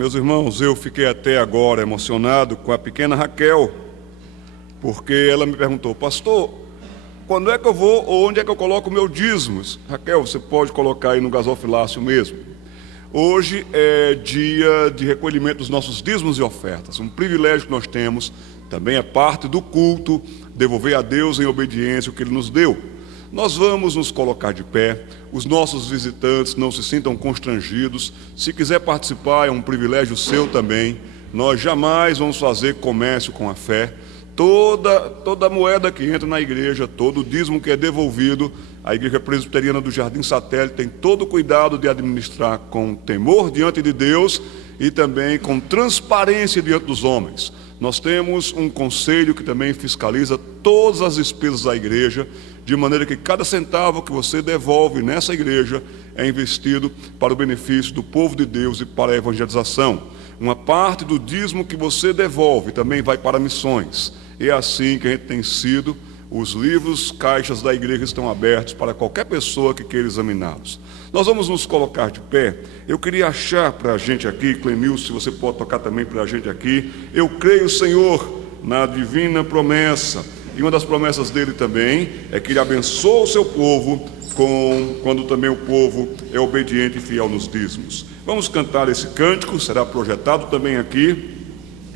Meus irmãos, eu fiquei até agora emocionado com a pequena Raquel, porque ela me perguntou: pastor, quando é que eu vou ou onde é que eu coloco o meu dízimos? Raquel, você pode colocar aí no gasofilácio mesmo. Hoje é dia de recolhimento dos nossos dízimos e ofertas, um privilégio que nós temos, também é parte do culto, devolver a Deus em obediência o que Ele nos deu. Nós vamos nos colocar de pé, os nossos visitantes não se sintam constrangidos, se quiser participar é um privilégio seu também, nós jamais vamos fazer comércio com a fé. Toda moeda que entra na igreja, todo dízimo que é devolvido, a Igreja Presbiteriana do Jardim Satélite tem todo o cuidado de administrar com temor diante de Deus e também com transparência diante dos homens. Nós temos um conselho que também fiscaliza todas as despesas da igreja, de maneira que cada centavo que você devolve nessa igreja é investido para o benefício do povo de Deus e para a evangelização. Uma parte do dízimo que você devolve também vai para missões. E é assim que a gente tem sido. Os livros, caixas da igreja estão abertos para qualquer pessoa que queira examiná-los. Nós vamos nos colocar de pé. Eu queria achar para a gente aqui, Clemil, se você pode tocar também para a gente aqui. Eu creio, Senhor, na divina promessa. E uma das promessas dele também é que ele abençoa o seu povo quando também o povo é obediente e fiel nos dízimos. Vamos cantar esse cântico, será projetado também aqui.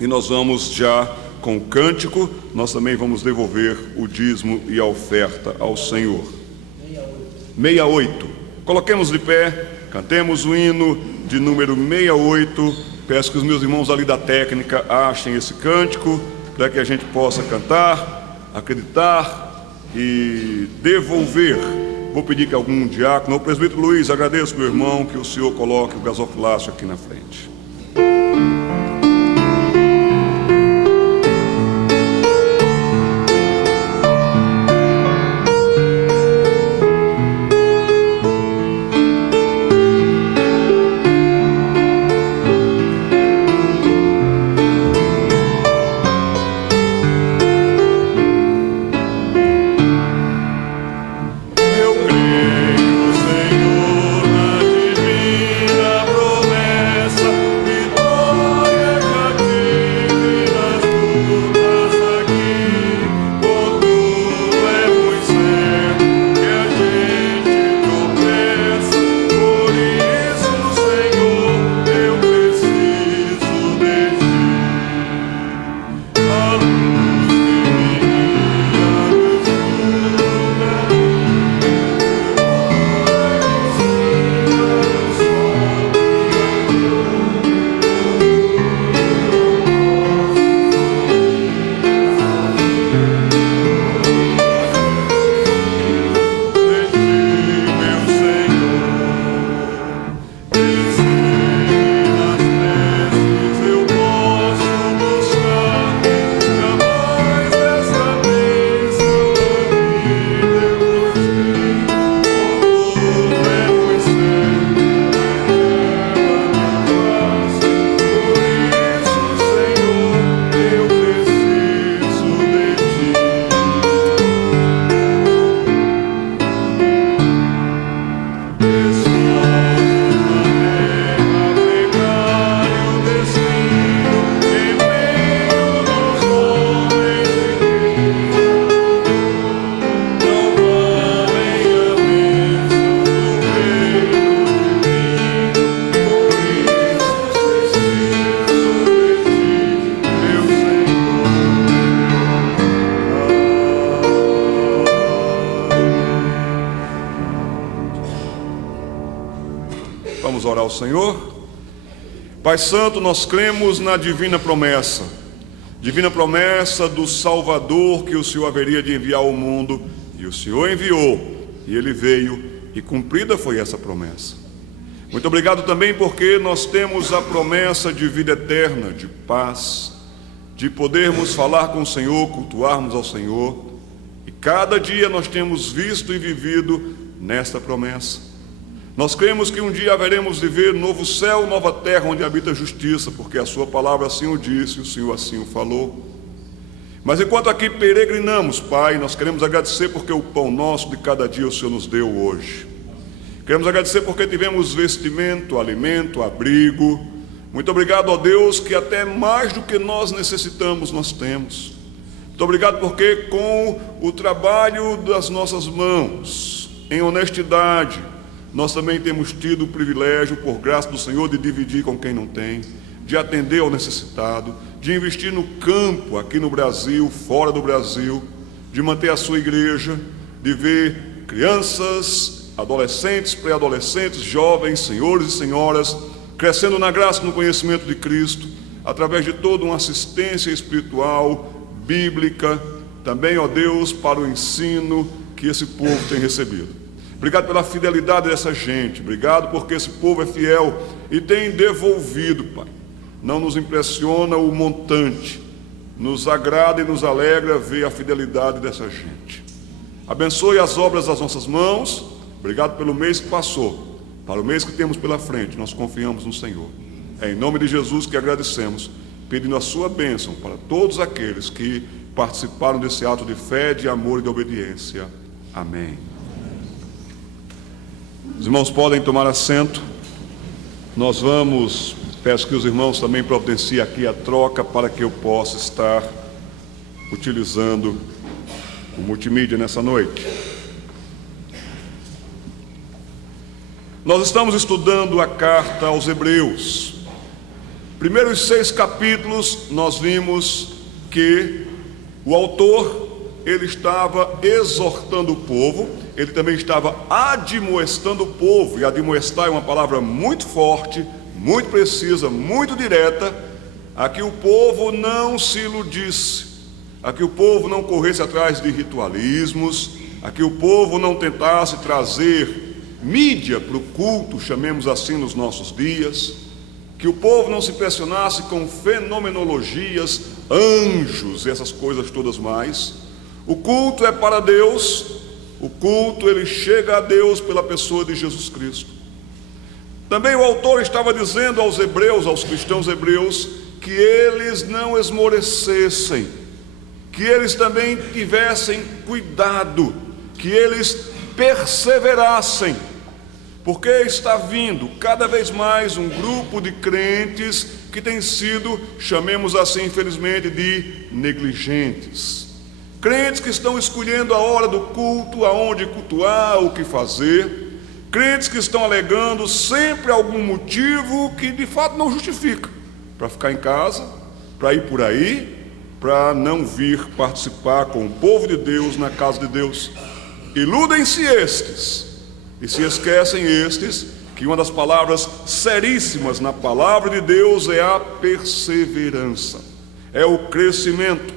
E nós vamos já, com o cântico, nós também vamos devolver o dízimo e a oferta ao Senhor. 68. Coloquemos de pé, cantemos o hino de número 68. Peço que os meus irmãos ali da técnica achem esse cântico, para que a gente possa cantar, acreditar e devolver. Vou pedir que algum diácono, o presbítero Luiz, agradeço meu irmão, que o senhor coloque o gasofilácio aqui na frente. Vamos orar ao Senhor. Pai Santo, nós cremos na divina promessa do Salvador que o Senhor haveria de enviar ao mundo, e o Senhor enviou, e Ele veio, e cumprida foi essa promessa. Muito obrigado também porque nós temos a promessa de vida eterna, de paz, de podermos falar com o Senhor, cultuarmos ao Senhor, e cada dia nós temos visto e vivido nesta promessa. Nós cremos que um dia haveremos de ver novo céu, nova terra, onde habita a justiça, porque a sua palavra assim o disse, o Senhor assim o falou. Mas enquanto aqui peregrinamos, Pai, nós queremos agradecer porque o pão nosso de cada dia o Senhor nos deu hoje. Queremos agradecer porque tivemos vestimento, alimento, abrigo, Muito obrigado, ó Deus, que até mais do que nós necessitamos, nós temos. Muito obrigado porque com o trabalho das nossas mãos, em honestidade, nós também temos tido o privilégio, por graça do Senhor, de dividir com quem não tem, de atender ao necessitado, de investir no campo, aqui no Brasil, fora do Brasil, de manter a sua igreja, de ver crianças, adolescentes, pré-adolescentes, jovens, senhores e senhoras, crescendo na graça e no conhecimento de Cristo, através de toda uma assistência espiritual, bíblica, também, ó Deus, para o ensino que esse povo tem recebido. Obrigado pela fidelidade dessa gente, obrigado porque esse povo é fiel e tem devolvido, Pai. Não nos impressiona o montante, nos agrada e nos alegra ver a fidelidade dessa gente. Abençoe as obras das nossas mãos, obrigado pelo mês que passou, para o mês que temos pela frente, nós confiamos no Senhor. É em nome de Jesus que agradecemos, pedindo a sua bênção para todos aqueles que participaram desse ato de fé, de amor e de obediência. Amém. Os irmãos podem tomar assento. Nós vamos, peço que os irmãos também providenciem aqui a troca para que eu possa estar utilizando o multimídia nessa noite. Nós estamos estudando a carta aos Hebreus. Primeiros 6 capítulos nós vimos que o autor, ele estava exortando o povo, ele também estava admoestando o povo, e admoestar é uma palavra muito forte, muito precisa, muito direta, a que o povo não se iludisse, a que o povo não corresse atrás de ritualismos, a que o povo não tentasse trazer mídia para o culto, chamemos assim nos nossos dias, que o povo não se impressionasse com fenomenologias, anjos e essas coisas todas mais. O culto é para Deus, o culto ele chega a Deus pela pessoa de Jesus Cristo. Também o autor estava dizendo aos hebreus, aos cristãos hebreus, que eles não esmorecessem, que eles também tivessem cuidado, que eles perseverassem, porque está vindo cada vez mais um grupo de crentes que tem sido, chamemos assim infelizmente, de negligentes. Crentes que estão escolhendo a hora do culto, aonde cultuar, o que fazer. Crentes que estão alegando sempre algum motivo que de fato não justifica, para ficar em casa, para ir por aí, para não vir participar com o povo de Deus na casa de Deus. Iludem-se estes, e se esquecem estes, que uma das palavras seríssimas na palavra de Deus é a perseverança, é o crescimento.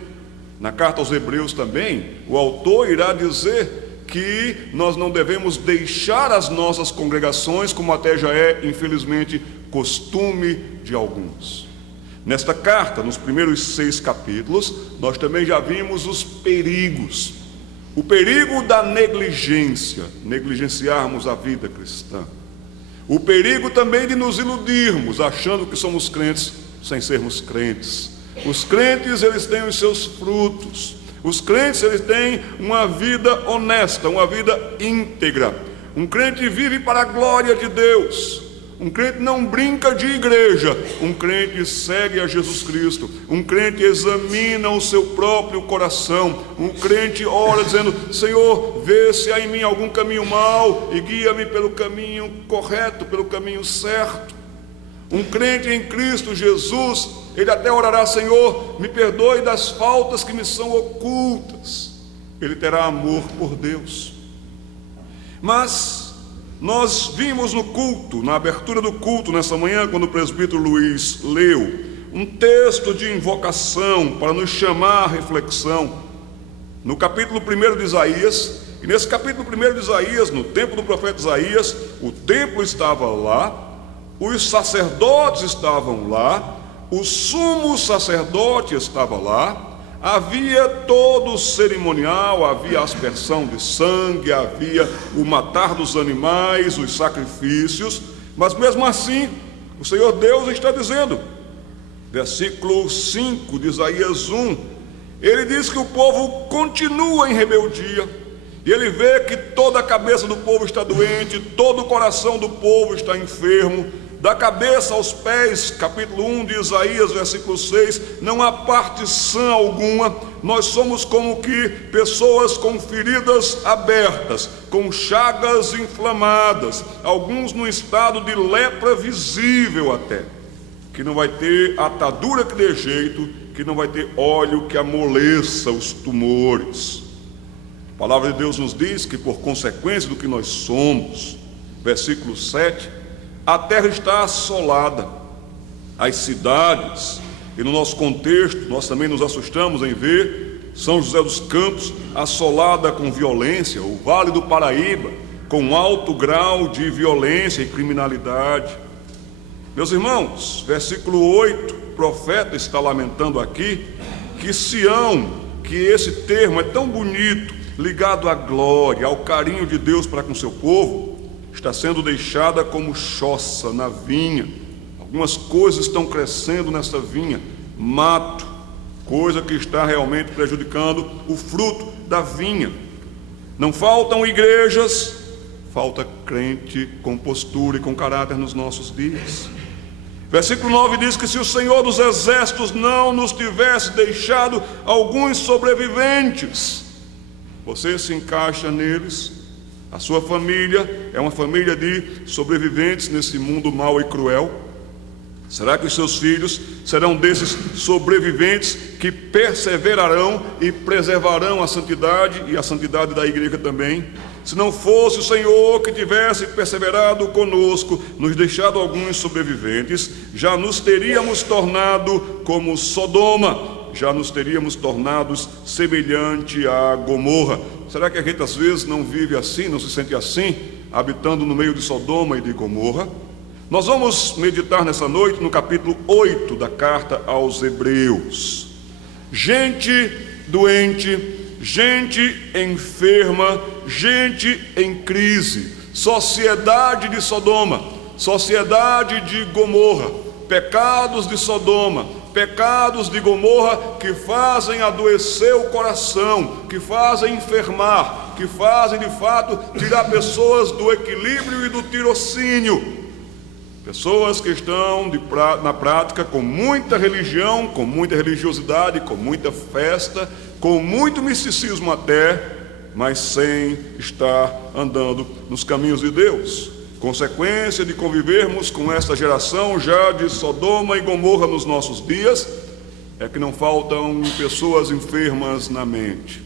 Na carta aos Hebreus também, o autor irá dizer que nós não devemos deixar as nossas congregações, como até já é, infelizmente, costume de alguns. Nesta carta, nos primeiros 6 capítulos, nós também já vimos os perigos. O perigo da negligência, negligenciarmos a vida cristã. O perigo também de nos iludirmos, achando que somos crentes sem sermos crentes. Os crentes, eles têm os seus frutos. Os crentes, eles têm uma vida honesta, uma vida íntegra. Um crente vive para a glória de Deus. Um crente não brinca de igreja. Um crente segue a Jesus Cristo. Um crente examina o seu próprio coração. Um crente ora dizendo: Senhor, vê se há em mim algum caminho mau e guia-me pelo caminho correto, pelo caminho certo. Um crente em Cristo Jesus, ele até orará: Senhor, me perdoe das faltas que me são ocultas. Ele terá amor por Deus. Mas nós vimos no culto, na abertura do culto nessa manhã, quando o presbítero Luiz leu um texto de invocação para nos chamar à reflexão, no capítulo 1 de Isaías. E nesse capítulo 1 de Isaías, no tempo do profeta Isaías, o templo estava lá, os sacerdotes estavam lá, o sumo sacerdote estava lá, havia todo o cerimonial, havia a aspersão de sangue, havia o matar dos animais, os sacrifícios, mas mesmo assim, o Senhor Deus está dizendo, versículo 5 de Isaías 1, ele diz que o povo continua em rebeldia, e ele vê que toda a cabeça do povo está doente, todo o coração do povo está enfermo, Da cabeça aos pés, capítulo 1 de Isaías, versículo 6, não há partição alguma. Nós somos como que pessoas com feridas abertas, com chagas inflamadas, alguns no estado de lepra visível até, que não vai ter atadura que dê jeito, que não vai ter óleo que amoleça os tumores. A palavra de Deus nos diz que por consequência do que nós somos, versículo 7, a terra está assolada, as cidades, e no nosso contexto, nós também nos assustamos em ver São José dos Campos assolada com violência, o Vale do Paraíba com alto grau de violência e criminalidade. Meus irmãos, versículo 8, o profeta está lamentando aqui que Sião, que esse termo é tão bonito, ligado à glória, ao carinho de Deus para com seu povo, está sendo deixada como choça na vinha. Algumas coisas estão crescendo nessa vinha, mato, coisa que está realmente prejudicando o fruto da vinha. Não faltam igrejas, falta crente com postura e com caráter nos nossos dias. Versículo 9 diz que se o Senhor dos Exércitos não nos tivesse deixado alguns sobreviventes, você se encaixa neles. A sua família é uma família de sobreviventes nesse mundo mau e cruel. Será que os seus filhos serão desses sobreviventes que perseverarão e preservarão a santidade e a santidade da igreja também? Se não fosse o Senhor que tivesse perseverado conosco, nos deixado alguns sobreviventes, já nos teríamos tornado como Sodoma, já nos teríamos tornados semelhante a Gomorra. Será que a gente às vezes não vive assim, não se sente assim, habitando no meio de Sodoma e de Gomorra? Nós vamos meditar nessa noite no capítulo 8 da carta aos Hebreus. Gente doente, gente enferma, gente em crise, sociedade de Sodoma, sociedade de Gomorra, pecados de Sodoma, pecados de Gomorra que fazem adoecer o coração, que fazem enfermar, que fazem de fato tirar pessoas do equilíbrio e do tirocínio. Pessoas que estão na prática com muita religião, com muita religiosidade, com muita festa, com muito misticismo até, mas sem estar andando nos caminhos de Deus. Consequência de convivermos com esta geração já de Sodoma e Gomorra nos nossos dias, é que não faltam pessoas enfermas na mente.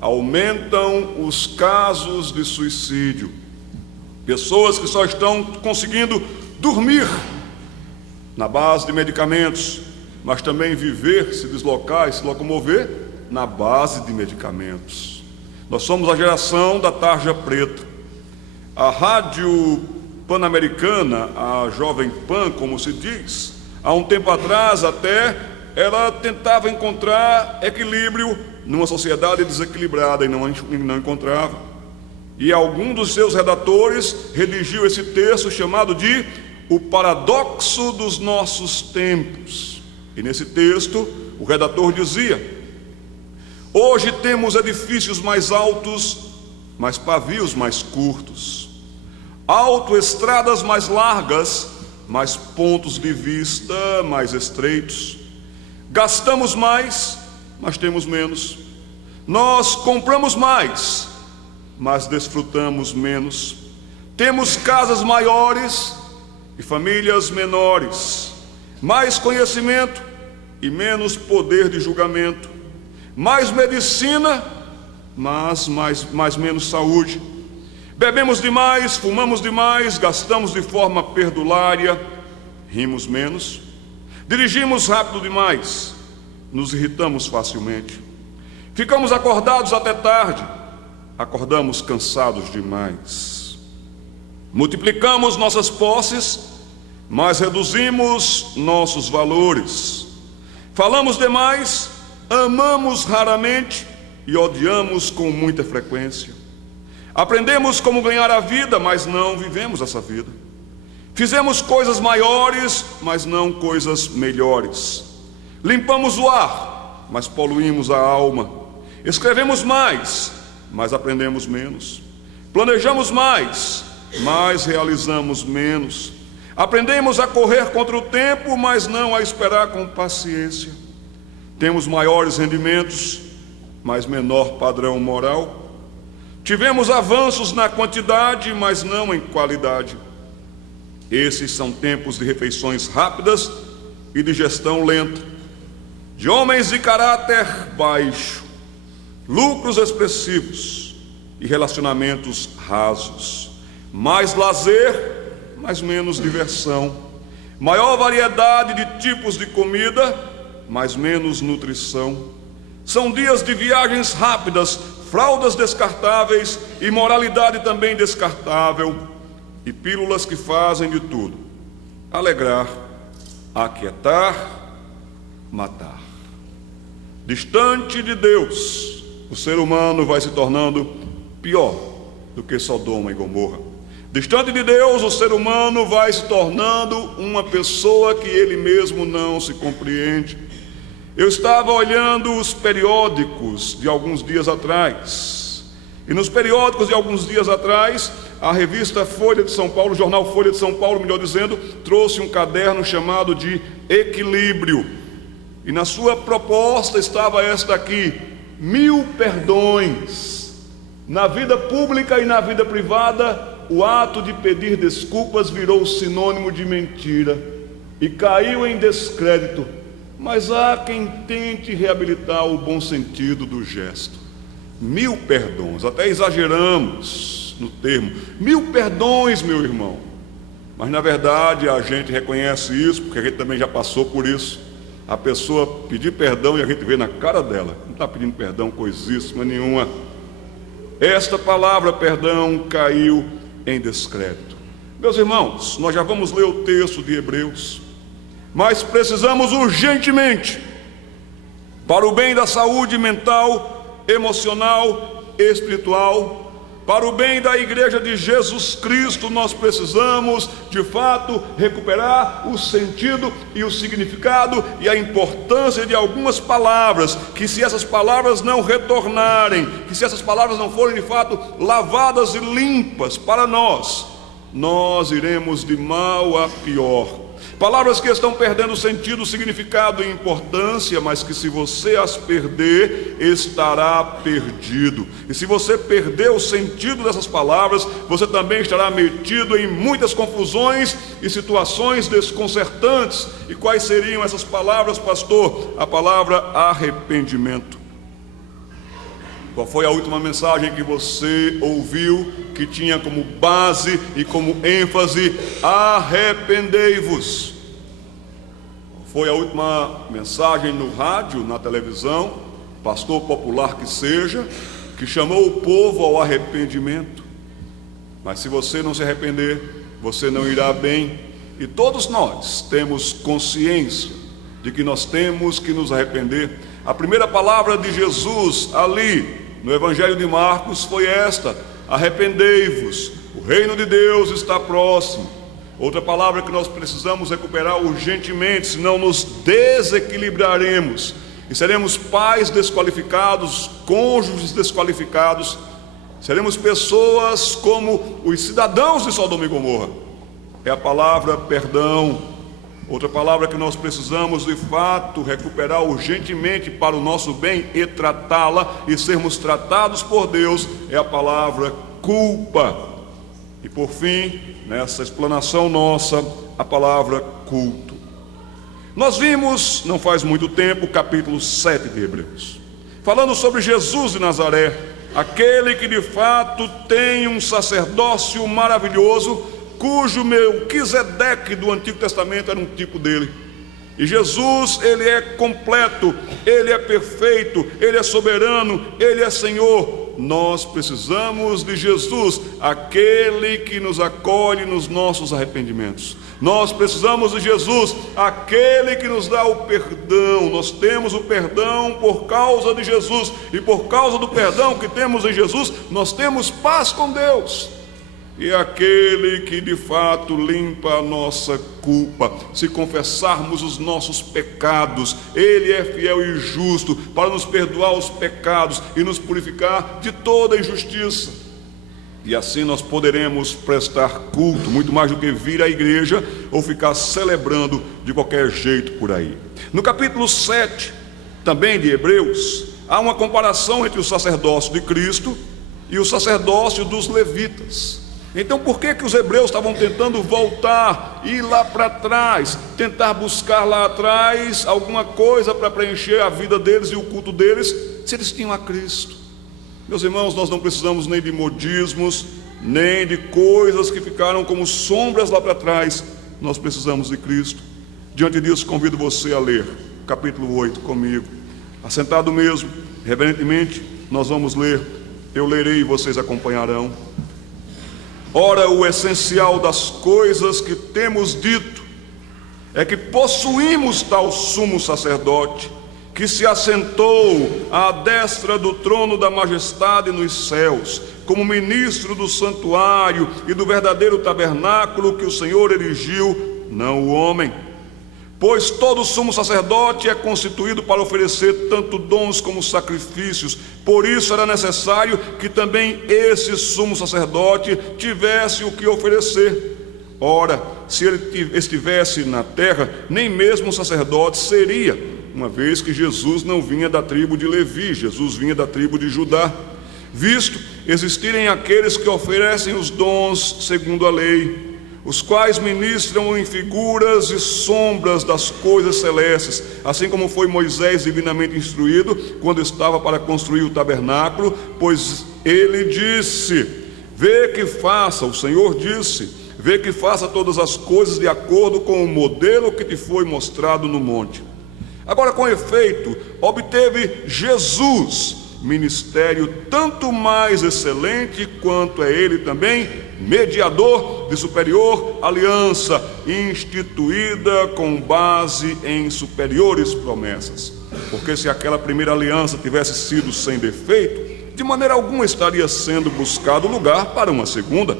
Aumentam os casos de suicídio. Pessoas que só estão conseguindo dormir na base de medicamentos, mas também viver, se deslocar e se locomover na base de medicamentos. Nós somos a geração da tarja preta. A Rádio Pan-Americana, a Jovem Pan, como se diz, há um tempo atrás até, ela tentava encontrar equilíbrio numa sociedade desequilibrada e não encontrava. E algum dos seus redatores redigiu esse texto chamado de O Paradoxo dos Nossos Tempos. E nesse texto, o redator dizia: hoje temos edifícios mais altos, mas pavios mais curtos, autoestradas mais largas, mas pontos de vista mais estreitos. Gastamos mais, mas temos menos. Nós compramos mais, mas desfrutamos menos. Temos casas maiores e famílias menores, mais conhecimento e menos poder de julgamento, mais medicina, mas menos saúde. Bebemos demais, fumamos demais, gastamos de forma perdulária, rimos menos, dirigimos rápido demais, nos irritamos facilmente, ficamos acordados até tarde, acordamos cansados demais, multiplicamos nossas posses, mas reduzimos nossos valores, falamos demais, amamos raramente e odiamos com muita frequência. Aprendemos como ganhar a vida, mas não vivemos essa vida. Fizemos coisas maiores, mas não coisas melhores. Limpamos o ar, mas poluímos a alma. Escrevemos mais, mas aprendemos menos. Planejamos mais, mas realizamos menos. Aprendemos a correr contra o tempo, mas não a esperar com paciência. Temos maiores rendimentos, mas menor padrão moral. Tivemos avanços na quantidade, mas não em qualidade. Esses são tempos de refeições rápidas e de gestão lenta, de homens de caráter baixo, lucros expressivos e relacionamentos rasos, mais lazer, mas menos diversão, maior variedade de tipos de comida, mas menos nutrição. São dias de viagens rápidas, fraldas descartáveis e moralidade também descartável, e pílulas que fazem de tudo: alegrar, aquietar, matar. Distante de Deus, o ser humano vai se tornando pior do que Sodoma e Gomorra. Distante de Deus, o ser humano vai se tornando uma pessoa que ele mesmo não se compreende. Eu estava olhando os periódicos de alguns dias atrás, e nos periódicos de alguns dias atrás, a revista Folha de São Paulo, o jornal Folha de São Paulo, melhor dizendo, trouxe um caderno chamado de Equilíbrio. E na sua proposta estava esta aqui: 1000 perdões. Na vida pública e na vida privada, o ato de pedir desculpas virou sinônimo de mentira e caiu em descrédito. Mas há quem tente reabilitar o bom sentido do gesto. 1000 perdões, até exageramos no termo. 1000 perdões, meu irmão. Mas na verdade a gente reconhece isso, porque a gente também já passou por isso. A pessoa pedir perdão e a gente vê na cara dela: não está pedindo perdão coisíssima nenhuma. Esta palavra perdão caiu em descrédito. Meus irmãos, nós já vamos ler o texto de Hebreus, mas precisamos urgentemente, para o bem da saúde mental, emocional, espiritual, para o bem da igreja de Jesus Cristo, nós precisamos de fato recuperar o sentido e o significado e a importância de algumas palavras, que se essas palavras não retornarem, que se essas palavras não forem de fato lavadas e limpas para nós iremos de mal a pior. Palavras que estão perdendo sentido, significado e importância, mas que se você as perder, estará perdido. E se você perder o sentido dessas palavras, você também estará metido em muitas confusões e situações desconcertantes. E quais seriam essas palavras, pastor? A palavra arrependimento. Qual foi a última mensagem que você ouviu que tinha como base e como ênfase: arrependei-vos? Foi a última mensagem no rádio, na televisão, pastor popular que seja, que chamou o povo ao arrependimento? Mas se você não se arrepender, você não irá bem. E todos nós temos consciência de que nós temos que nos arrepender. A primeira palavra de Jesus ali no Evangelho de Marcos foi esta: arrependei-vos, o reino de Deus está próximo. Outra palavra que nós precisamos recuperar urgentemente, senão nos desequilibraremos e seremos pais desqualificados, cônjuges desqualificados, seremos pessoas como os cidadãos de Sodoma e Gomorra. É a palavra perdão. Outra palavra que nós precisamos de fato recuperar urgentemente para o nosso bem e tratá-la e sermos tratados por Deus é a palavra culpa. E por fim, nessa explanação nossa, a palavra culto. Nós vimos, não faz muito tempo, o capítulo 7 de Hebreus, falando sobre Jesus de Nazaré, aquele que de fato tem um sacerdócio maravilhoso, cujo Melquisedeque do Antigo Testamento era um tipo dele. E Jesus, ele é completo, ele é perfeito, ele é soberano, ele é Senhor. Nós precisamos de Jesus, aquele que nos acolhe nos nossos arrependimentos. Nós precisamos de Jesus, aquele que nos dá o perdão. Nós temos o perdão por causa de Jesus, e por causa do perdão que temos em Jesus, nós temos paz com Deus. E aquele que de fato limpa a nossa culpa, se confessarmos os nossos pecados, Ele é fiel e justo para nos perdoar os pecados e nos purificar de toda injustiça. E assim nós poderemos prestar culto, muito mais do que vir à igreja ou ficar celebrando de qualquer jeito por aí. No capítulo 7, também de Hebreus, há uma comparação entre o sacerdócio de Cristo e o sacerdócio dos levitas. Então por que os hebreus estavam tentando voltar, ir lá para trás, tentar buscar lá atrás alguma coisa para preencher a vida deles e o culto deles, se eles tinham a Cristo? Meus irmãos, nós não precisamos nem de modismos, nem de coisas que ficaram como sombras lá para trás. Nós precisamos de Cristo. Diante disso, convido você a ler capítulo 8 comigo. Assentado mesmo, reverentemente, nós vamos ler. Eu lerei e vocês acompanharão. Ora, o essencial das coisas que temos dito é que possuímos tal sumo sacerdote, que se assentou à destra do trono da majestade nos céus, como ministro do santuário e do verdadeiro tabernáculo que o Senhor erigiu, não o homem. Pois todo sumo sacerdote é constituído para oferecer tanto dons como sacrifícios. Por isso era necessário que também esse sumo sacerdote tivesse o que oferecer. Ora, se ele estivesse na terra, nem mesmo sacerdote seria, uma vez que Jesus não vinha da tribo de Levi, Jesus vinha da tribo de Judá. Visto existirem aqueles que oferecem os dons segundo a lei, os quais ministram em figuras e sombras das coisas celestes, assim como foi Moisés divinamente instruído quando estava para construir o tabernáculo, pois ele disse: vê que faça, o Senhor disse, vê que faça todas as coisas de acordo com o modelo que te foi mostrado no monte. Agora, com efeito, obteve Jesus ministério tanto mais excelente quanto é ele também mediador de superior aliança, instituída com base em superiores promessas. Porque se aquela primeira aliança tivesse sido sem defeito, de maneira alguma estaria sendo buscado lugar para uma segunda.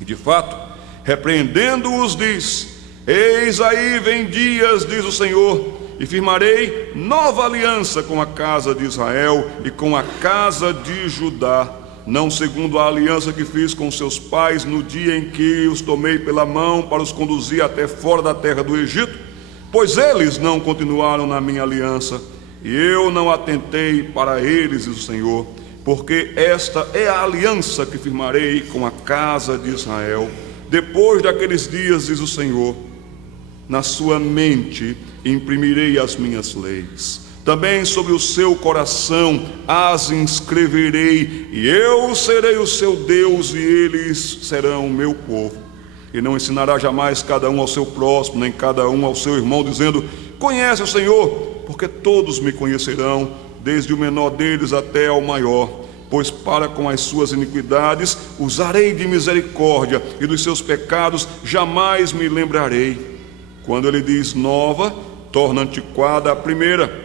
E de fato, repreendendo-os, diz: eis aí vem dias, diz o Senhor, e firmarei nova aliança com a casa de Israel e com a casa de Judá, não segundo a aliança que fiz com seus pais no dia em que os tomei pela mão para os conduzir até fora da terra do Egito, pois eles não continuaram na minha aliança, e eu não atentei para eles, diz o Senhor, porque esta é a aliança que firmarei com a casa de Israel. Depois daqueles dias, diz o Senhor, na sua mente imprimirei as minhas leis, também sobre o seu coração as inscreverei, e eu serei o seu Deus, e eles serão o meu povo. E não ensinará jamais cada um ao seu próximo, nem cada um ao seu irmão, dizendo: conhece o Senhor, porque todos me conhecerão, desde o menor deles até ao maior. Pois para com as suas iniquidades usarei de misericórdia, e dos seus pecados jamais me lembrarei. Quando ele diz nova, torna antiquada a primeira.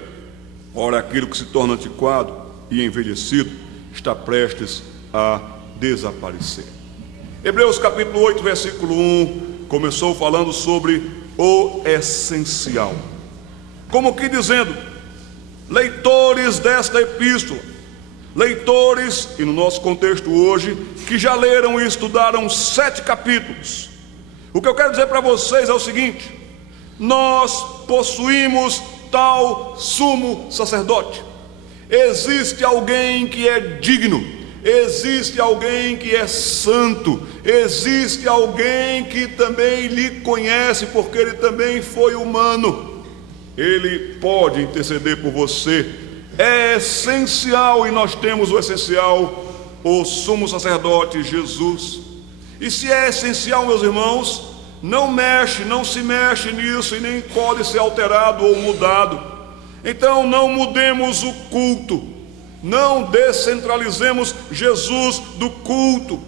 Ora, aquilo que se torna antiquado e envelhecido está prestes a desaparecer. Hebreus capítulo 8, versículo 1, começou falando sobre o essencial. Como que dizendo: leitores desta epístola, leitores, e no nosso contexto hoje, que já leram e estudaram 7 capítulos. O que eu quero dizer para vocês é o seguinte: nós possuímos tal sumo sacerdote. Existe alguém que é digno, existe alguém que é santo, existe alguém que também lhe conhece, porque ele também foi humano. Ele pode interceder por você. É essencial, e nós temos o essencial, o sumo sacerdote Jesus. E se é essencial, meus irmãos, não se mexe nisso, e nem pode ser alterado ou mudado. Então não mudemos o culto, não descentralizemos Jesus do culto.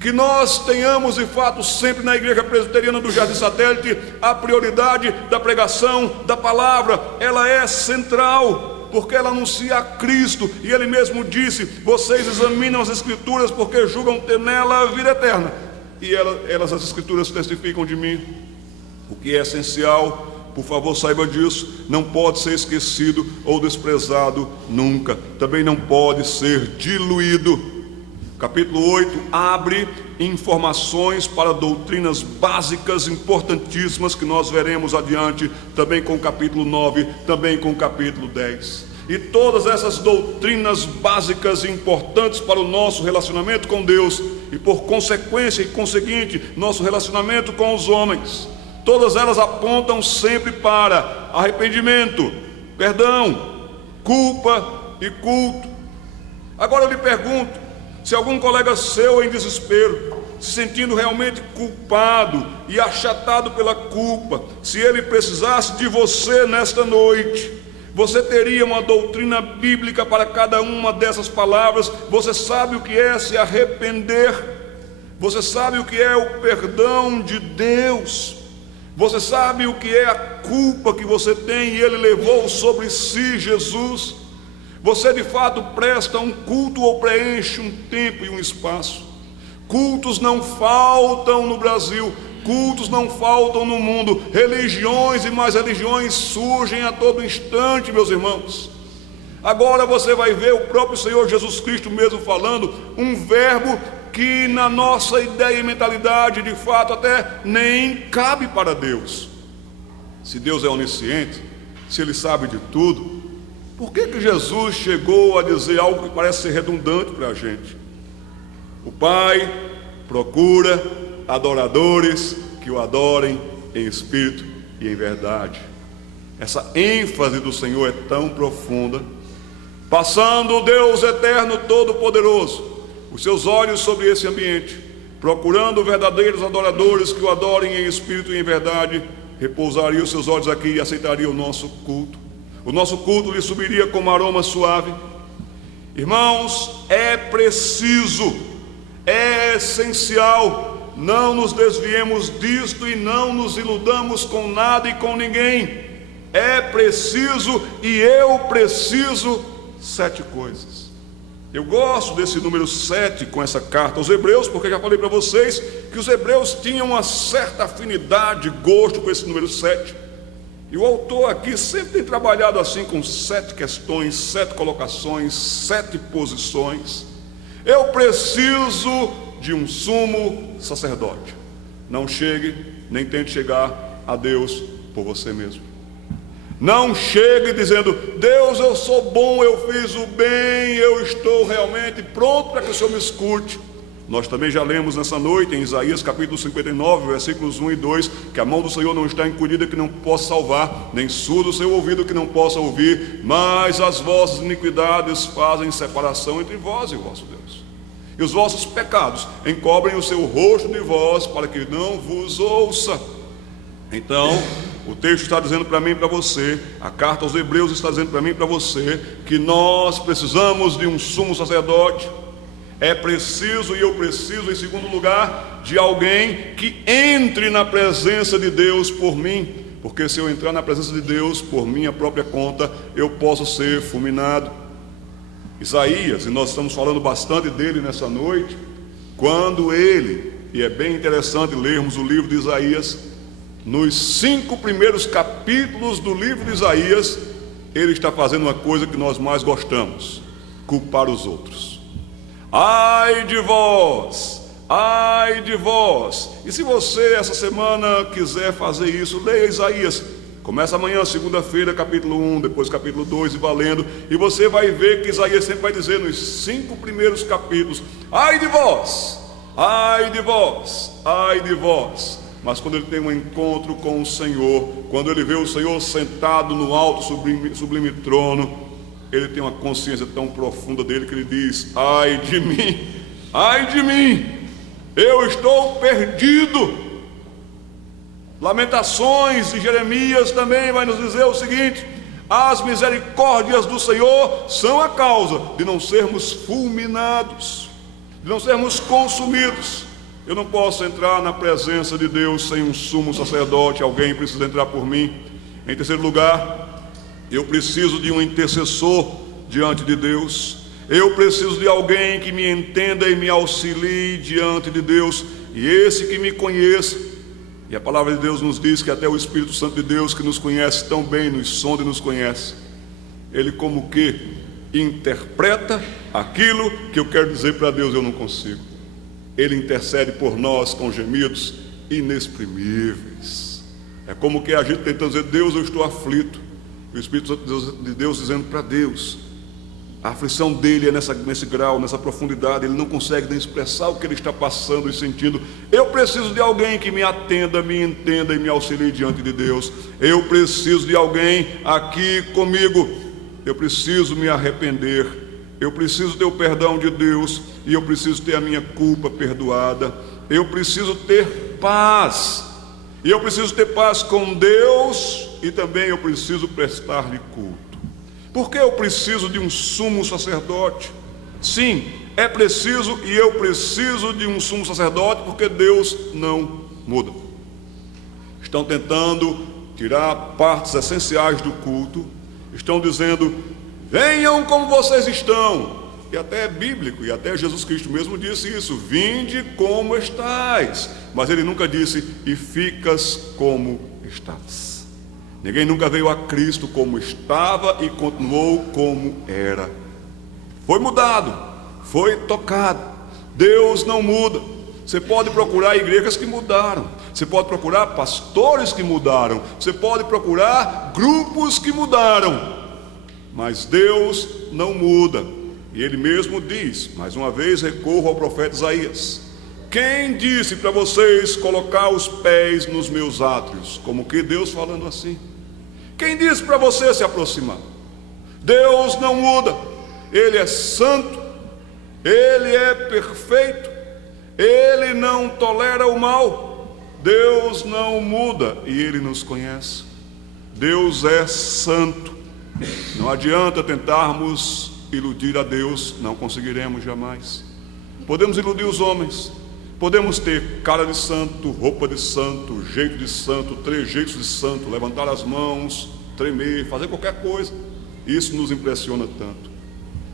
Que nós tenhamos de fato sempre na Igreja Presbiteriana do Jardim Satélite a prioridade da pregação da palavra. Ela é central, porque ela anuncia a Cristo, e Ele mesmo disse: vocês examinam as Escrituras porque julgam ter nela a vida eterna, e elas, as Escrituras, testificam de mim. O que é essencial, por favor, saiba disso, não pode ser esquecido ou desprezado nunca. Também não pode ser diluído. Capítulo 8 abre informações para doutrinas básicas importantíssimas que nós veremos adiante, também com o capítulo 9, também com o capítulo 10. E todas essas doutrinas básicas e importantes para o nosso relacionamento com Deus e por consequência e conseguinte, nosso relacionamento com os homens, todas elas apontam sempre para arrependimento, perdão, culpa e culto. Agora eu lhe pergunto, se algum colega seu em desespero, se sentindo realmente culpado e achatado pela culpa, se ele precisasse de você nesta noite, você teria uma doutrina bíblica para cada uma dessas palavras? Você sabe o que é se arrepender? Você sabe o que é o perdão de Deus? Você sabe o que é a culpa que você tem e Ele levou sobre si, Jesus? Você de fato presta um culto ou preenche um tempo e um espaço? Cultos não faltam no Brasil, cultos não faltam no mundo, religiões e mais religiões surgem a todo instante, meus irmãos. Agora você vai ver o próprio Senhor Jesus Cristo mesmo falando um verbo que na nossa ideia e mentalidade de fato até nem cabe para Deus. Se Deus é onisciente, se Ele sabe de tudo, por que Jesus chegou a dizer algo que parece ser redundante para a gente? O Pai procura adoradores que o adorem em espírito e em verdade. Essa ênfase do Senhor é tão profunda, passando o Deus eterno todo-poderoso os seus olhos sobre esse ambiente, procurando verdadeiros adoradores que o adorem em espírito e em verdade, repousaria os seus olhos aqui e aceitaria o nosso culto. O nosso culto lhe subiria como aroma suave. Irmãos, é preciso, é essencial, não nos desviemos disto e não nos iludamos com nada e com ninguém. É preciso e eu preciso 7 coisas. Eu gosto desse número 7 com essa carta aos Hebreus, porque já falei para vocês que os hebreus tinham uma certa afinidade, gosto com esse número 7. E o autor aqui sempre tem trabalhado assim com 7 questões, 7 colocações, 7 posições. Eu preciso de um sumo sacerdote. Não chegue, nem tente chegar a Deus por você mesmo. Não chegue dizendo: Deus, eu sou bom, eu fiz o bem, eu estou realmente pronto para que o Senhor me escute. Nós também já lemos nessa noite em Isaías capítulo 59, versículos 1 e 2, que a mão do Senhor não está encolhida que não possa salvar, nem surdo o seu ouvido que não possa ouvir, mas as vossas iniquidades fazem separação entre vós e o vosso Deus. E os vossos pecados encobrem o seu rosto de vós, para que não vos ouça. Então, o texto está dizendo para mim e para você, a carta aos Hebreus está dizendo para mim e para você, que nós precisamos de um sumo sacerdote. É preciso, e eu preciso, em segundo lugar, de alguém que entre na presença de Deus por mim, porque se eu entrar na presença de Deus por minha própria conta, eu posso ser fulminado. Isaías, e nós estamos falando bastante dele nessa noite, quando ele, e é bem interessante lermos o livro de Isaías, nos 5 primeiros capítulos do livro de Isaías, ele está fazendo uma coisa que nós mais gostamos: culpar os outros. Ai de vós, ai de vós. E se você essa semana quiser fazer isso, leia Isaías. Começa amanhã, segunda-feira, capítulo 1, depois capítulo 2 e valendo. E você vai ver que Isaías sempre vai dizer nos 5 primeiros capítulos: ai de vós, ai de vós, ai de vós. Mas quando ele tem um encontro com o Senhor, quando ele vê o Senhor sentado no alto sublime trono, ele tem uma consciência tão profunda dele que ele diz: ai de mim, eu estou perdido. Lamentações de Jeremias também vai nos dizer o seguinte: as misericórdias do Senhor são a causa de não sermos fulminados, de não sermos consumidos. Eu não posso entrar na presença de Deus sem um sumo sacerdote, alguém precisa entrar por mim. Em terceiro lugar, eu preciso de um intercessor diante de Deus. Eu preciso de alguém que me entenda e me auxilie diante de Deus, e esse que me conheça. E a palavra de Deus nos diz que até o Espírito Santo de Deus, que nos conhece tão bem, nos sonda e nos conhece. Ele como que interpreta aquilo que eu quero dizer para Deus, eu não consigo. Ele intercede por nós com gemidos inexprimíveis. É como que a gente tentando dizer: Deus, eu estou aflito. O Espírito Santo de Deus dizendo para Deus, a aflição dele é nesse grau, nessa profundidade, ele não consegue nem expressar o que ele está passando e sentindo. Eu preciso de alguém que me atenda, me entenda e me auxilie diante de Deus. Eu preciso de alguém aqui comigo. Eu preciso me arrepender. Eu preciso ter o perdão de Deus e eu preciso ter a minha culpa perdoada. Eu preciso ter paz. E eu preciso ter paz com Deus e também eu preciso prestar-lhe culto. Por que eu preciso de um sumo sacerdote? Sim, é preciso, e eu preciso de um sumo sacerdote porque Deus não muda. Estão tentando tirar partes essenciais do culto, estão dizendo: venham como vocês estão. E até é bíblico, e até Jesus Cristo mesmo disse isso: vinde como estais. Mas ele nunca disse: e ficas como estás. Ninguém nunca veio a Cristo como estava e continuou como era. Foi mudado, foi tocado. Deus não muda. Você pode procurar igrejas que mudaram, você pode procurar pastores que mudaram, você pode procurar grupos que mudaram, mas Deus não muda. E ele mesmo diz, mais uma vez recorro ao profeta Isaías: quem disse para vocês colocar os pés nos meus átrios? Como que Deus falando assim? Quem disse para você se aproximar? Deus não muda. Ele é santo, Ele é perfeito, Ele não tolera o mal. Deus não muda e Ele nos conhece. Deus é santo. Não adianta tentarmos iludir a Deus, não conseguiremos jamais. Podemos iludir os homens, podemos ter cara de santo, roupa de santo, jeito de santo, trejeitos de santo, levantar as mãos, tremer, fazer qualquer coisa. Isso nos impressiona tanto.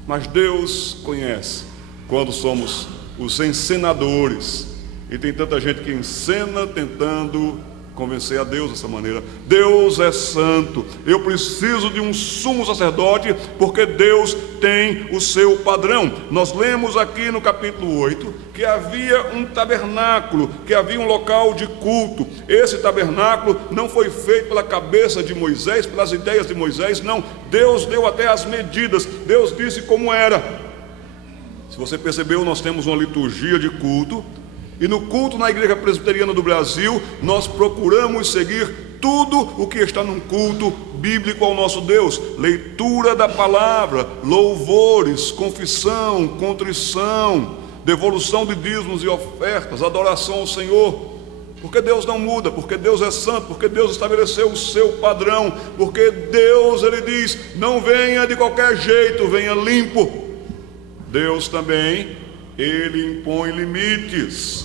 Mas Deus conhece quando somos os encenadores. E tem tanta gente que encena tentando convencer a Deus dessa maneira. Deus é santo. Eu preciso de um sumo sacerdote porque Deus tem o seu padrão. Nós lemos aqui no capítulo 8 que havia um tabernáculo, que havia um local de culto. Esse tabernáculo não foi feito pela cabeça de Moisés, pelas ideias de Moisés, não. Deus deu até as medidas, Deus disse como era. Se você percebeu, nós temos uma liturgia de culto. E no culto na Igreja Presbiteriana do Brasil, nós procuramos seguir tudo o que está num culto bíblico ao nosso Deus: leitura da palavra, louvores, confissão, contrição, devolução de dízimos e ofertas, adoração ao Senhor. Porque Deus não muda, porque Deus é santo, porque Deus estabeleceu o seu padrão, porque Deus, Ele diz: não venha de qualquer jeito, venha limpo. Deus também, Ele impõe limites.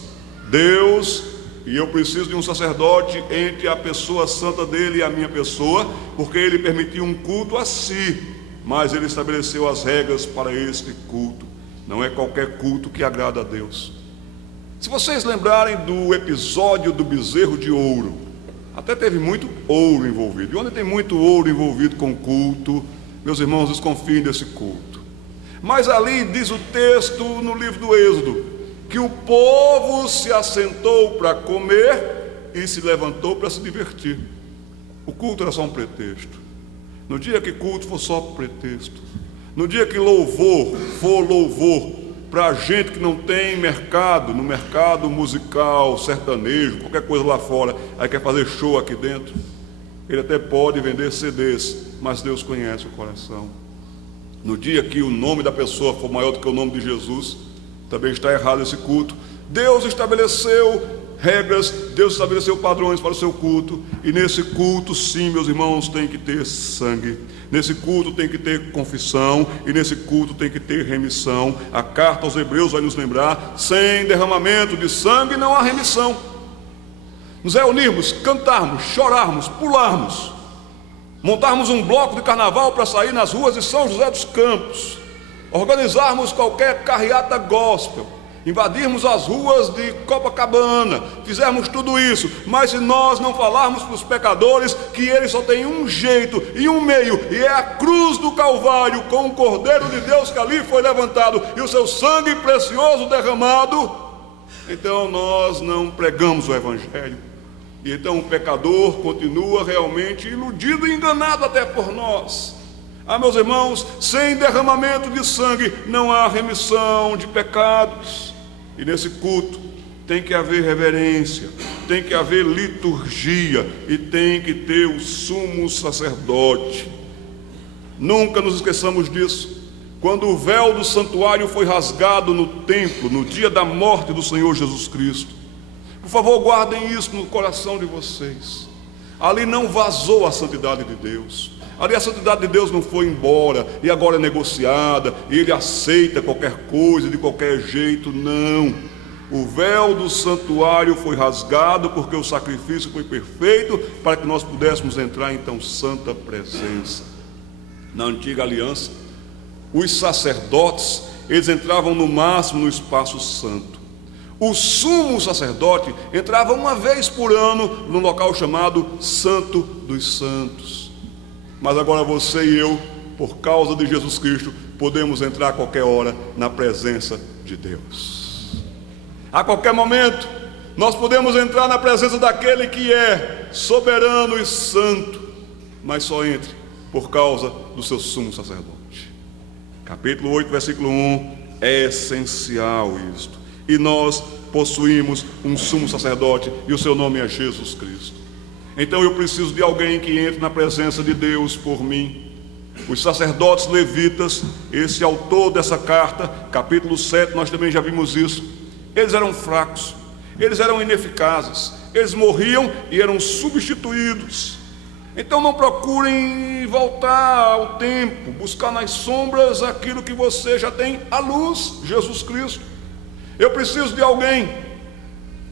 Deus, e eu preciso de um sacerdote entre a pessoa santa dele e a minha pessoa, porque Ele permitiu um culto a si, mas Ele estabeleceu as regras para este culto. Não é qualquer culto que agrada a Deus. Se vocês lembrarem do episódio do bezerro de ouro, até teve muito ouro envolvido. E onde tem muito ouro envolvido com culto, meus irmãos, desconfiem desse culto. Mas ali diz o texto no livro do Êxodo que o povo se assentou para comer e se levantou para se divertir. O culto era só um pretexto. No dia que culto for só pretexto, no dia que louvor for louvor para gente que não tem mercado, no mercado musical, sertanejo, qualquer coisa lá fora, aí quer fazer show aqui dentro, ele até pode vender CDs, mas Deus conhece o coração. No dia que o nome da pessoa for maior do que o nome de Jesus, também está errado esse culto. Deus estabeleceu regras, Deus estabeleceu padrões para o seu culto, e nesse culto, sim, meus irmãos, tem que ter sangue, nesse culto tem que ter confissão, e nesse culto tem que ter remissão. A carta aos Hebreus vai nos lembrar: sem derramamento de sangue não há remissão. Nos reunirmos, cantarmos, chorarmos, pularmos, montarmos um bloco de carnaval para sair nas ruas de São José dos Campos, organizarmos qualquer carreata gospel, invadirmos as ruas de Copacabana, fizermos tudo isso, mas se nós não falarmos para os pecadores que eles só têm um jeito e um meio, e é a cruz do Calvário, com o Cordeiro de Deus que ali foi levantado e o seu sangue precioso derramado, então nós não pregamos o Evangelho. E então o pecador continua realmente iludido e enganado até por nós. Meus irmãos, sem derramamento de sangue não há remissão de pecados. E nesse culto tem que haver reverência, tem que haver liturgia e tem que ter o sumo sacerdote. Nunca nos esqueçamos disso. Quando o véu do santuário foi rasgado no templo, no dia da morte do Senhor Jesus Cristo, por favor, guardem isso no coração de vocês. Ali não vazou a santidade de Deus. Ali a santidade de Deus não foi embora e agora é negociada e Ele aceita qualquer coisa de qualquer jeito. Não. O véu do santuário foi rasgado porque o sacrifício foi perfeito para que nós pudéssemos entrar em tão santa presença. Na antiga aliança, os sacerdotes, eles entravam no máximo no espaço santo. O sumo sacerdote entrava uma vez por ano no local chamado Santo dos Santos. Mas agora você e eu, por causa de Jesus Cristo, podemos entrar a qualquer hora na presença de Deus. A qualquer momento, nós podemos entrar na presença daquele que é soberano e santo, mas só entre por causa do seu sumo sacerdote. Capítulo 8, versículo 1, é essencial isto. E nós possuímos um sumo sacerdote e o seu nome é Jesus Cristo. Então eu preciso de alguém que entre na presença de Deus por mim. Os sacerdotes levitas, esse autor dessa carta, capítulo 7, nós também já vimos isso. Eles eram fracos, eles eram ineficazes, eles morriam e eram substituídos. Então não procurem voltar ao tempo, buscar nas sombras aquilo que você já tem, a luz, Jesus Cristo. Eu preciso de alguém.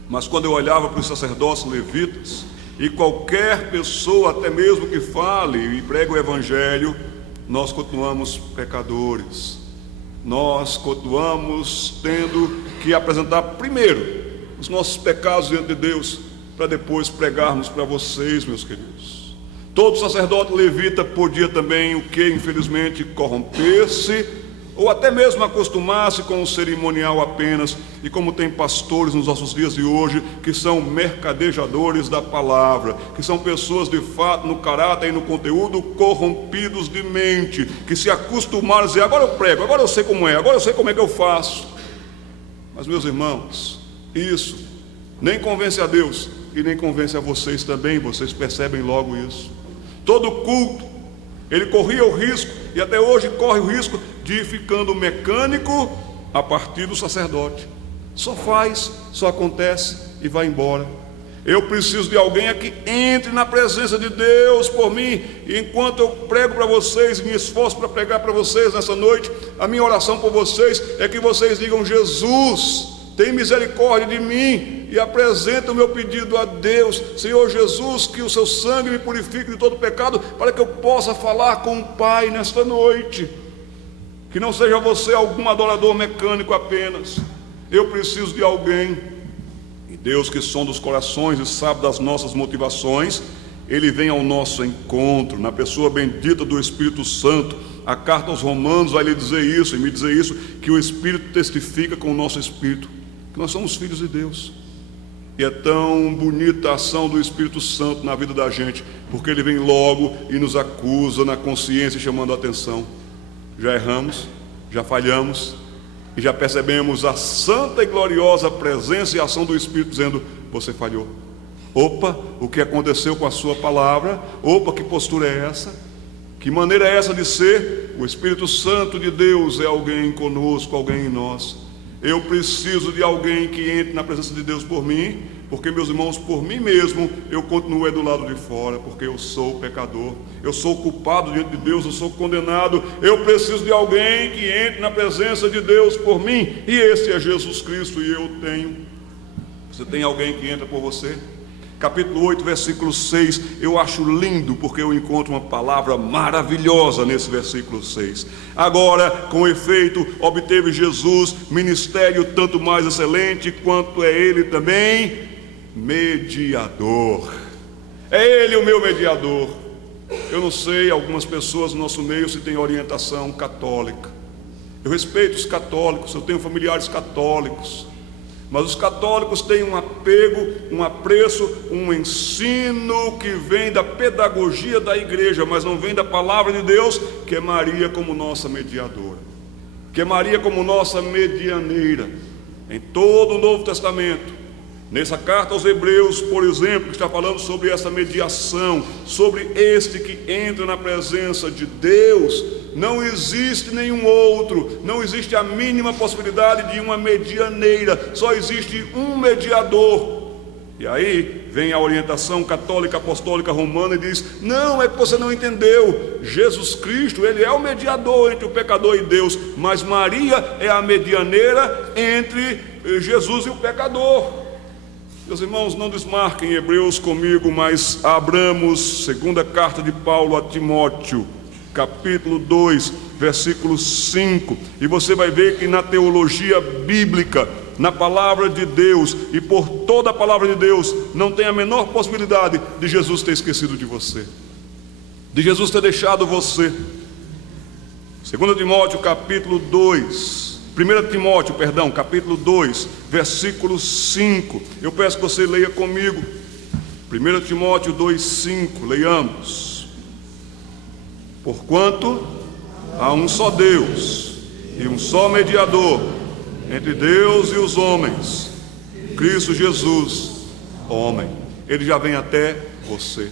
Mas quando eu olhava para os sacerdotes levitas, e qualquer pessoa, até mesmo que fale e pregue o Evangelho, nós continuamos pecadores. Nós continuamos tendo que apresentar primeiro os nossos pecados diante de Deus, para depois pregarmos para vocês, meus queridos. Todo sacerdote levita podia também, o que infelizmente corromper-se, ou até mesmo acostumar-se com o cerimonial apenas, e como tem pastores nos nossos dias de hoje, que são mercadejadores da palavra, que são pessoas de fato no caráter e no conteúdo corrompidos de mente, que se acostumaram a dizer, agora eu prego, agora eu sei como é, agora eu sei como é que eu faço. Mas meus irmãos, isso nem convence a Deus e nem convence a vocês também, vocês percebem logo isso. Todo culto, ele corria o risco, e até hoje corre o risco, de ir ficando mecânico a partir do sacerdote. Só faz, só acontece e vai embora. Eu preciso de alguém que entre na presença de Deus por mim. E enquanto eu prego para vocês, me esforço para pregar para vocês nessa noite, a minha oração por vocês é que vocês digam, Jesus, tem misericórdia de mim, e apresenta o meu pedido a Deus. Senhor Jesus, que o seu sangue me purifique de todo pecado, para que eu possa falar com o Pai nesta noite. Que não seja você algum adorador mecânico apenas. Eu preciso de alguém. E Deus, que sonda os corações e sabe das nossas motivações, Ele vem ao nosso encontro, na pessoa bendita do Espírito Santo. A carta aos Romanos vai lhe dizer isso, e me dizer isso, que o Espírito testifica com o nosso Espírito, que nós somos filhos de Deus. E é tão bonita a ação do Espírito Santo na vida da gente, porque ele vem logo e nos acusa na consciência, chamando a atenção. Já erramos, já falhamos, e já percebemos a santa e gloriosa presença e ação do Espírito dizendo, você falhou. Opa, o que aconteceu com a sua palavra? Opa, que postura é essa? Que maneira é essa de ser? O Espírito Santo de Deus é alguém conosco, alguém em nós. Eu preciso de alguém que entre na presença de Deus por mim, porque, meus irmãos, por mim mesmo, eu continuo do lado de fora, porque eu sou pecador, eu sou culpado diante de Deus, eu sou condenado. Eu preciso de alguém que entre na presença de Deus por mim, e esse é Jesus Cristo, e eu tenho. Você tem alguém que entra por você? capítulo 8, versículo 6, eu acho lindo, porque eu encontro uma palavra maravilhosa nesse versículo 6. Agora, com efeito, obteve Jesus ministério tanto mais excelente, quanto é ele também mediador. É ele o meu mediador. Eu não sei, algumas pessoas no nosso meio se têm orientação católica. Eu respeito os católicos, eu tenho familiares católicos, mas os católicos têm um apego, um apreço, um ensino que vem da pedagogia da igreja, mas não vem da palavra de Deus, que é Maria como nossa mediadora, que é Maria como nossa medianeira. Em todo o Novo Testamento, nessa carta aos Hebreus, por exemplo, que está falando sobre essa mediação, sobre este que entra na presença de Deus, não existe nenhum outro, não existe a mínima possibilidade de uma medianeira, só existe um mediador. E aí vem a orientação católica apostólica romana e diz: não, é que você não entendeu, Jesus Cristo, ele é o mediador entre o pecador e Deus, mas Maria é a medianeira entre Jesus e o pecador. Meus irmãos, não desmarquem Hebreus comigo, mas abramos segunda carta de Paulo a Timóteo, capítulo 2, versículo 5, e você vai ver que na teologia bíblica, na palavra de Deus e por toda a palavra de Deus, não tem a menor possibilidade de Jesus ter esquecido de você, de Jesus ter deixado você. 2 Timóteo capítulo 2, 1 Timóteo, perdão, capítulo 2, versículo 5, eu peço que você leia comigo. 1 Timóteo 2,5, leiamos. Porquanto há um só Deus e um só mediador entre Deus e os homens, Cristo Jesus, homem. Ele já vem até você,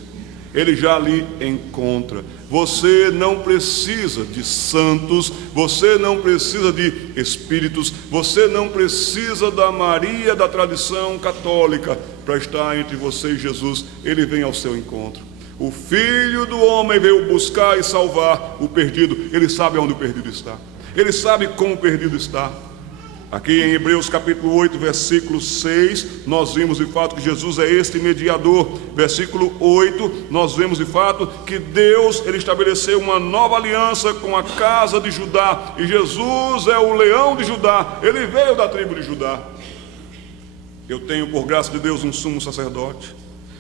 ele já lhe encontra. Você não precisa de santos, você não precisa de espíritos, você não precisa da Maria da tradição católica para estar entre você e Jesus. Ele vem ao seu encontro. O Filho do Homem veio buscar e salvar o perdido. Ele sabe onde o perdido está, ele sabe como o perdido está. Aqui em Hebreus capítulo 8, versículo 6, nós vimos de fato que Jesus é este mediador. Versículo 8, nós vemos de fato que Deus, ele estabeleceu uma nova aliança com a casa de Judá, e Jesus é o leão de Judá, ele veio da tribo de Judá. Eu tenho por graça de Deus um sumo sacerdote,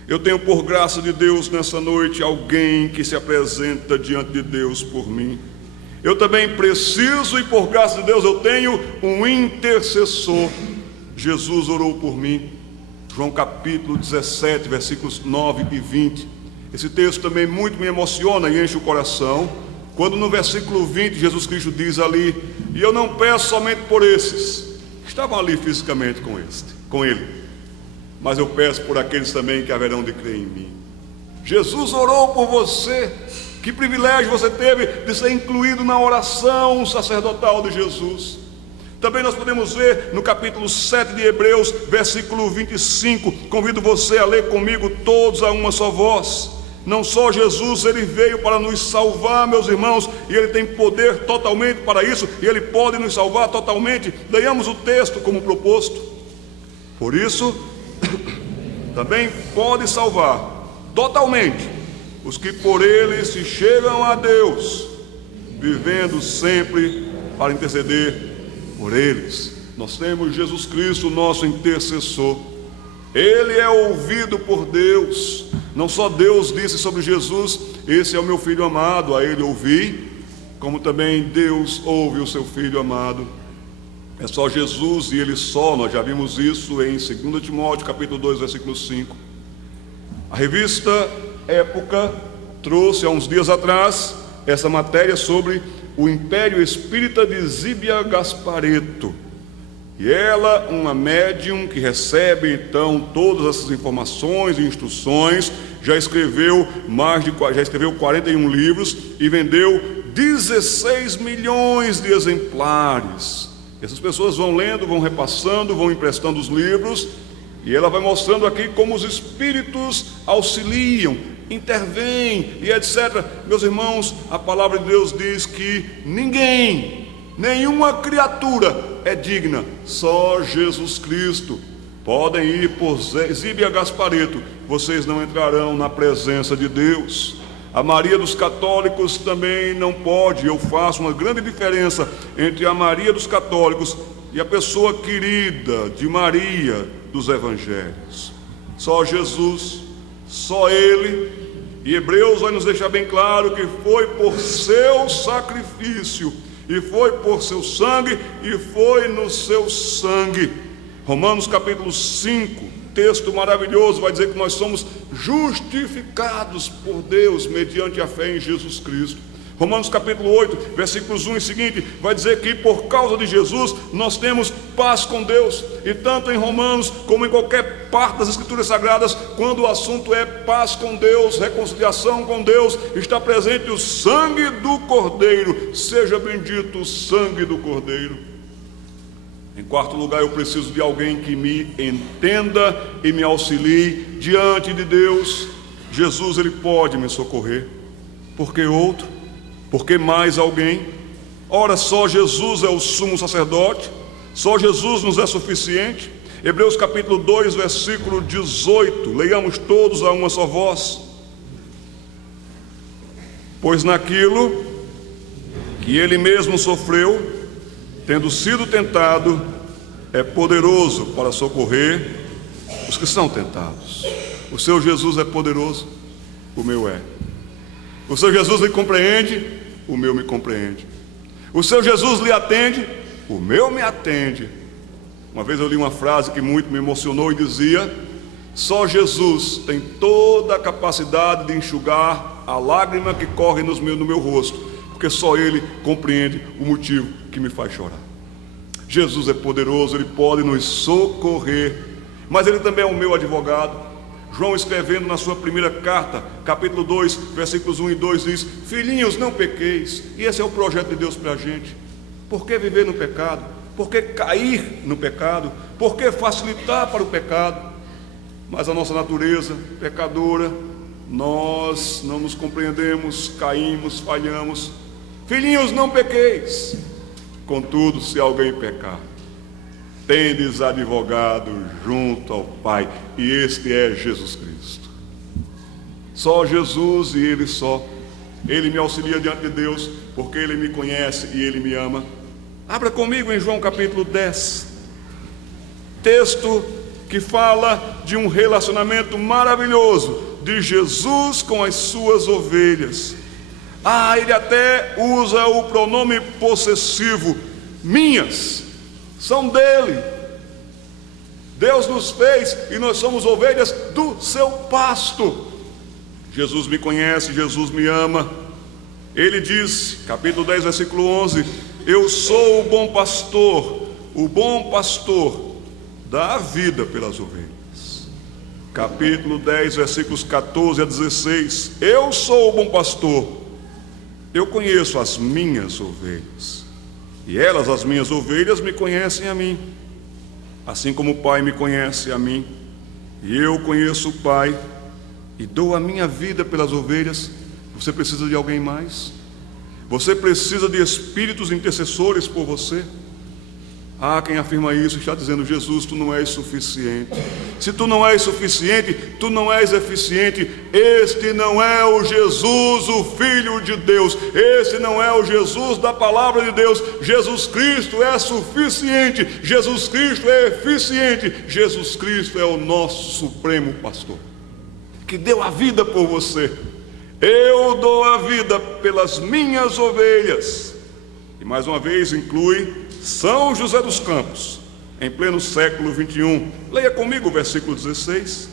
eu tenho por graça de Deus nessa noite alguém que se apresenta diante de Deus por mim. Eu também preciso, e por graça de Deus eu tenho um intercessor. Jesus orou por mim. João capítulo 17, versículos 9 e 20. Esse texto também muito me emociona e enche o coração, quando no versículo 20 Jesus Cristo diz ali: e eu não peço somente por esses que estavam ali fisicamente com ele, mas eu peço por aqueles também que haverão de crer em mim. Jesus orou por você. Que privilégio você teve de ser incluído na oração sacerdotal de Jesus. Também nós podemos ver no capítulo 7 de Hebreus, versículo 25. Convido você a ler comigo todos a uma só voz. Não só Jesus, ele veio para nos salvar, meus irmãos, e ele tem poder totalmente para isso, e ele pode nos salvar totalmente. Leiamos o texto como proposto. Por isso, também pode salvar totalmente os que por ele se chegam a Deus, vivendo sempre para interceder por eles. Nós temos Jesus Cristo, nosso intercessor. Ele é ouvido por Deus. Não só Deus disse sobre Jesus: esse é o meu filho amado, a ele ouvi, como também Deus ouve o seu filho amado. É só Jesus e ele só. Nós já vimos isso em 2 Timóteo capítulo 2, versículo 5. A revista Época trouxe há uns dias atrás essa matéria sobre o Império Espírita de Zíbia Gasparetto. E ela, uma médium que recebe então todas essas informações e instruções, já escreveu 41 livros e vendeu 16 milhões de exemplares. Essas pessoas vão lendo, vão repassando, vão emprestando os livros, e ela vai mostrando aqui como os espíritos auxiliam, intervêm e etc. Meus irmãos, a palavra de Deus diz que ninguém, nenhuma criatura é digna, só Jesus Cristo. podem ir por Zibe a Gaspareto, vocês não entrarão na presença de Deus. A Maria dos católicos também não pode. Eu faço uma grande diferença entre a Maria dos católicos e a pessoa querida de Maria dos evangelhos. Só Jesus, só Ele. E Hebreus vai nos deixar bem claro que foi por seu sacrifício, e foi por seu sangue, e foi no seu sangue. Romanos capítulo 5, texto maravilhoso, vai dizer que nós somos justificados por Deus mediante a fé em Jesus Cristo. Romanos capítulo 8, versículos 1 e seguinte, vai dizer que por causa de Jesus nós temos paz com Deus. E tanto em Romanos como em qualquer parte das Escrituras Sagradas, quando o assunto é paz com Deus, reconciliação com Deus, está presente o sangue do Cordeiro. Seja bendito o sangue do Cordeiro. Em quarto lugar, eu preciso de alguém que me entenda e me auxilie diante de Deus. Jesus, Ele pode me socorrer. Por que outro? Por que mais alguém? Ora, só Jesus é o sumo sacerdote, só Jesus nos é suficiente. Hebreus capítulo 2, versículo 18, leiamos todos a uma só voz. Pois naquilo que Ele mesmo sofreu, tendo sido tentado, é poderoso para socorrer os que são tentados. O seu Jesus é poderoso, o meu é. O seu Jesus lhe compreende, o meu me compreende. O seu Jesus lhe atende, o meu me atende. Uma vez eu li uma frase que muito me emocionou e dizia: só Jesus tem toda a capacidade de enxugar a lágrima que corre no meu rosto, porque só Ele compreende o motivo que me faz chorar. Jesus é poderoso, Ele pode nos socorrer, mas Ele também é o meu advogado. João, escrevendo na sua primeira carta, capítulo 2, versículos 1 e 2, diz: filhinhos, não pequeis. E esse é o projeto de Deus para a gente. Por que viver no pecado? Por que cair no pecado? Por que facilitar para o pecado? Mas a nossa natureza pecadora, nós não nos compreendemos, caímos, falhamos. Filhinhos, não pequeis. Contudo, se alguém pecar, tendes advogado junto ao Pai, e este é Jesus Cristo. Só Jesus e Ele só. Ele me auxilia diante de Deus, porque Ele me conhece e Ele me ama. Abra comigo em João capítulo 10, texto que fala de um relacionamento maravilhoso de Jesus com as suas ovelhas. Ele até usa o pronome possessivo, minhas. São dele. Deus nos fez e nós somos ovelhas do seu pasto. Jesus me conhece, Jesus me ama. Ele diz, capítulo 10, versículo 11: eu sou o bom pastor dá a vida pelas ovelhas. Capítulo 10, versículos 14 a 16: eu sou o bom pastor, eu conheço as minhas ovelhas, e elas, as minhas ovelhas, me conhecem a mim, assim como o Pai me conhece a mim, e eu conheço o Pai, e dou a minha vida pelas ovelhas. Você precisa de alguém mais? Você precisa de espíritos intercessores por você? Quem afirma isso está dizendo: Jesus, tu não és suficiente. Se tu não és suficiente, tu não és eficiente. Este não é o Jesus, o Filho de Deus. Este não é o Jesus da palavra de Deus. Jesus Cristo é suficiente. Jesus Cristo é eficiente. Jesus Cristo é o nosso supremo pastor, que deu a vida por você. Eu dou a vida pelas minhas ovelhas. E mais uma vez inclui São José dos Campos, em pleno século 21. Leia comigo o versículo 16: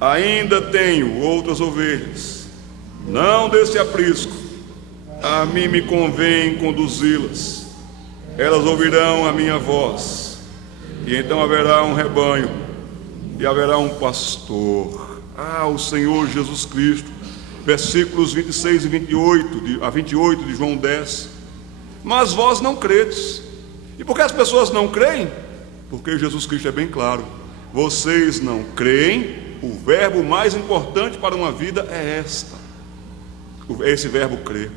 ainda tenho outras ovelhas, não desse aprisco, a mim me convém conduzi-las. Elas ouvirão a minha voz, e então haverá um rebanho, e haverá um pastor. O Senhor Jesus Cristo. Versículos 26 e 28 de João 10. Mas vós não credes. E por que as pessoas não creem? Porque Jesus Cristo é bem claro: vocês não creem. O verbo mais importante para uma vida é esse verbo crer.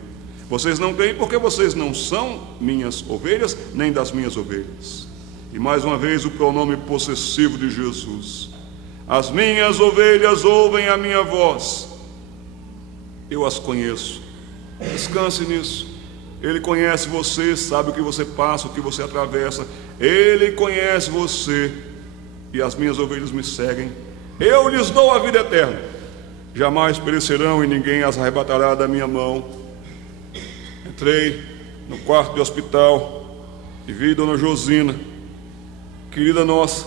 Vocês não creem porque vocês não são minhas ovelhas, nem das minhas ovelhas. E mais uma vez o pronome possessivo de Jesus. As minhas ovelhas ouvem a minha voz. Eu as conheço. Descanse nisso. Ele conhece você, sabe o que você passa, o que você atravessa. Ele conhece você. E as minhas ovelhas me seguem. Eu lhes dou a vida eterna. Jamais perecerão e ninguém as arrebatará da minha mão. Entrei no quarto de hospital e vi Dona Josina, querida nossa,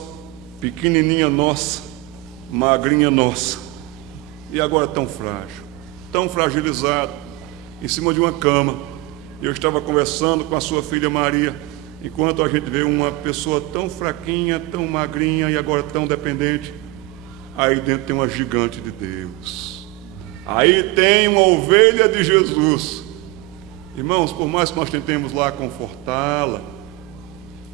pequenininha nossa, magrinha nossa, e agora tão frágil, tão fragilizada, em cima de uma cama. Eu estava conversando com a sua filha Maria, enquanto a gente vê uma pessoa tão fraquinha, tão magrinha e agora tão dependente. Aí dentro tem uma gigante de Deus, aí tem uma ovelha de Jesus. Irmãos, por mais que nós tentemos lá confortá-la,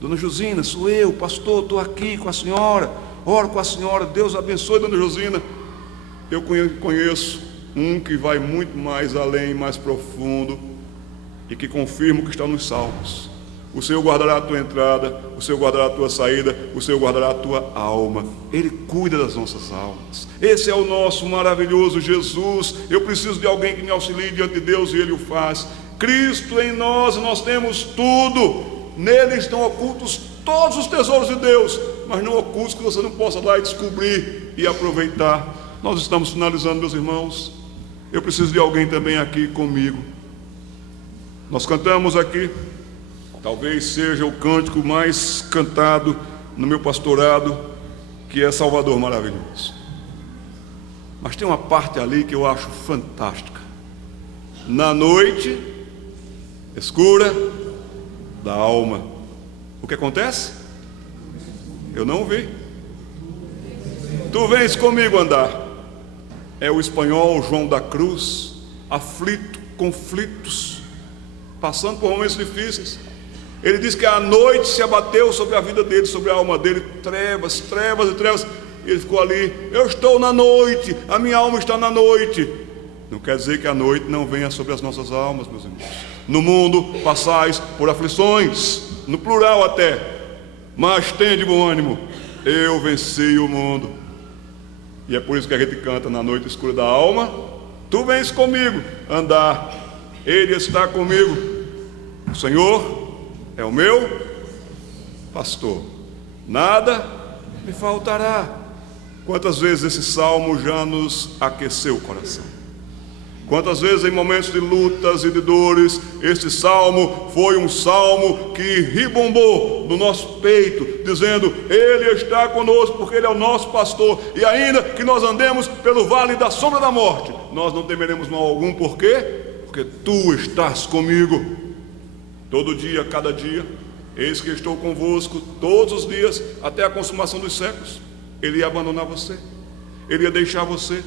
Dona Josina, sou eu, pastor, estou aqui com a senhora, oro com a senhora, Deus abençoe, Dona Josina. Eu conheço um que vai muito mais além, mais profundo, e que confirma o que está nos Salmos. O Senhor guardará a tua entrada, o Senhor guardará a tua saída, o Senhor guardará a tua alma. Ele cuida das nossas almas. Esse é o nosso maravilhoso Jesus. Eu preciso de alguém que me auxilie diante de Deus, e Ele o faz. Cristo em nós, nós temos tudo. Nele estão ocultos todos os tesouros de Deus, mas não ocultos que você não possa lá e descobrir e aproveitar. Nós estamos finalizando, meus irmãos. Eu preciso de alguém também aqui comigo. Nós cantamos aqui, talvez seja o cântico mais cantado no meu pastorado, que é Salvador Maravilhoso. Mas tem uma parte ali que eu acho fantástica. Na noite escura da alma, o que acontece? Eu não vi. Tu vens comigo andar. É o espanhol João da Cruz, aflito, conflitos, passando por momentos difíceis. Ele diz que a noite se abateu sobre a vida dele, sobre a alma dele, trevas, trevas e trevas. E ele ficou ali. Eu estou na noite, a minha alma está na noite. Não quer dizer que a noite não venha sobre as nossas almas, meus irmãos. No mundo passais por aflições, no plural até, mas tende bom ânimo, eu venci o mundo. E é por isso que a gente canta na noite escura da alma. Tu vens comigo andar, Ele está comigo. O Senhor é o meu pastor, nada me faltará. Quantas vezes esse salmo já nos aqueceu o coração? Quantas vezes em momentos de lutas e de dores, este salmo foi um salmo que ribombou no nosso peito, dizendo: Ele está conosco porque Ele é o nosso pastor, e ainda que nós andemos pelo vale da sombra da morte, nós não temeremos mal algum. Por quê? Porque Tu estás comigo. Todo dia, cada dia, eis que estou convosco todos os dias, até a consumação dos séculos. Ele ia abandonar você, Ele ia deixar você,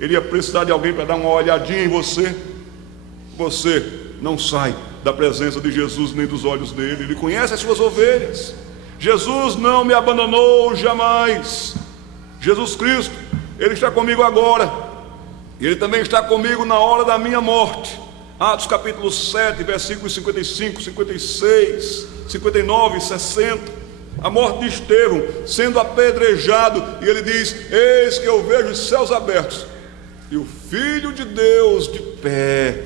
Ele ia precisar de alguém para dar uma olhadinha em você. Você não sai da presença de Jesus nem dos olhos dele. Ele conhece as suas ovelhas. Jesus não me abandonou jamais. Jesus Cristo, Ele está comigo agora. E Ele também está comigo na hora da minha morte. Atos capítulo 7, versículos 55, 56, 59 e 60. A morte de Estevão, sendo apedrejado, e ele diz: eis que eu vejo os céus abertos e o Filho de Deus de pé,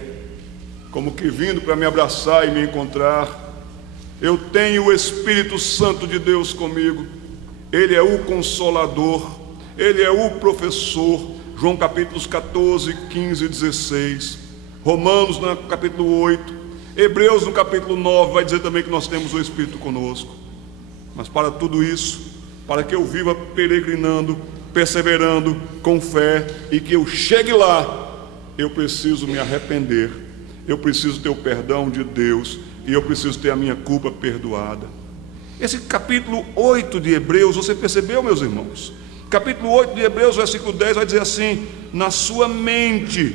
como que vindo para me abraçar e me encontrar. Eu tenho o Espírito Santo de Deus comigo. Ele é o Consolador, Ele é o Professor. João capítulos 14, 15 e 16. Romanos no capítulo 8. Hebreus no capítulo 9 vai dizer também que nós temos o Espírito conosco. Mas para tudo isso, para que eu viva peregrinando, perseverando com fé, e que eu chegue lá, eu preciso me arrepender, eu preciso ter o perdão de Deus, e eu preciso ter a minha culpa perdoada. Esse capítulo 8 de Hebreus, você percebeu, meus irmãos? Capítulo 8 de Hebreus, versículo 10 vai dizer assim: na sua mente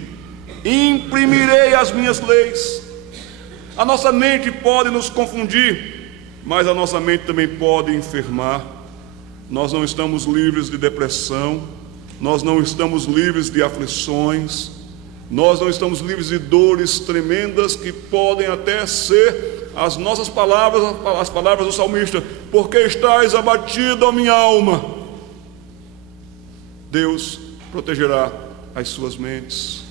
imprimirei as minhas leis. A nossa mente pode nos confundir, mas a nossa mente também pode enfermar. Nós não estamos livres de depressão, nós não estamos livres de aflições, nós não estamos livres de dores tremendas que podem até ser as nossas palavras, as palavras do salmista: porque estás abatido, a minha alma. Deus protegerá as suas mentes.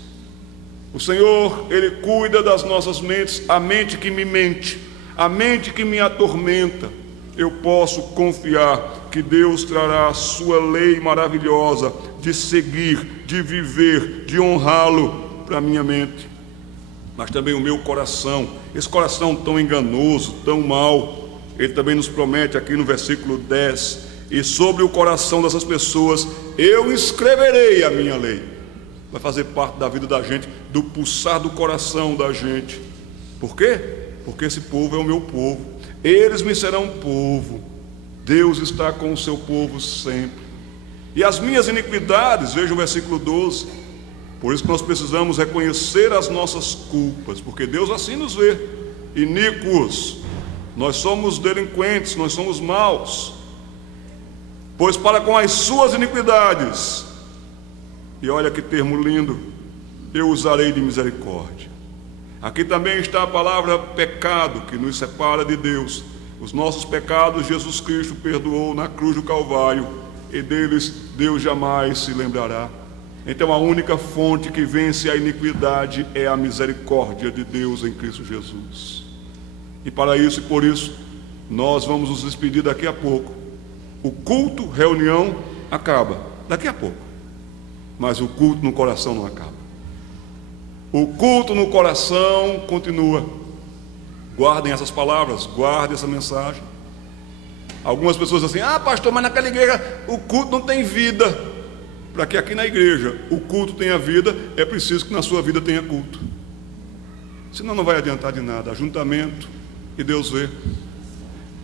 O Senhor, Ele cuida das nossas mentes. A mente que me mente, a mente que me atormenta, eu posso confiar que Deus trará a sua lei maravilhosa de seguir, de viver, de honrá-lo para a minha mente. Mas também o meu coração, esse coração tão enganoso, tão mau, ele também nos promete aqui no versículo 10: e sobre o coração dessas pessoas eu escreverei a minha lei. Vai fazer parte da vida da gente, do pulsar do coração da gente. Por quê? Porque esse povo é o meu povo, eles me serão povo. Deus está com o seu povo sempre. E as minhas iniquidades, veja o versículo 12. Por isso que nós precisamos reconhecer as nossas culpas, porque Deus assim nos vê, iníquos. Nós somos delinquentes, nós somos maus. Pois para com as suas iniquidades, e olha que termo lindo, eu usarei de misericórdia. Aqui também está a palavra pecado, que nos separa de Deus. Os nossos pecados Jesus Cristo perdoou na cruz do Calvário, e deles Deus jamais se lembrará. Então a única fonte que vence a iniquidade é a misericórdia de Deus em Cristo Jesus. E para isso e por isso, nós vamos nos despedir daqui a pouco. O culto, reunião, acaba daqui a pouco. Mas o culto no coração não acaba. O culto no coração continua. Guardem essas palavras, guardem essa mensagem. Algumas pessoas dizem assim: pastor, mas naquela igreja o culto não tem vida. Para que aqui na igreja o culto tenha vida, é preciso que na sua vida tenha culto. Senão não vai adiantar de nada. Ajuntamento e Deus vê.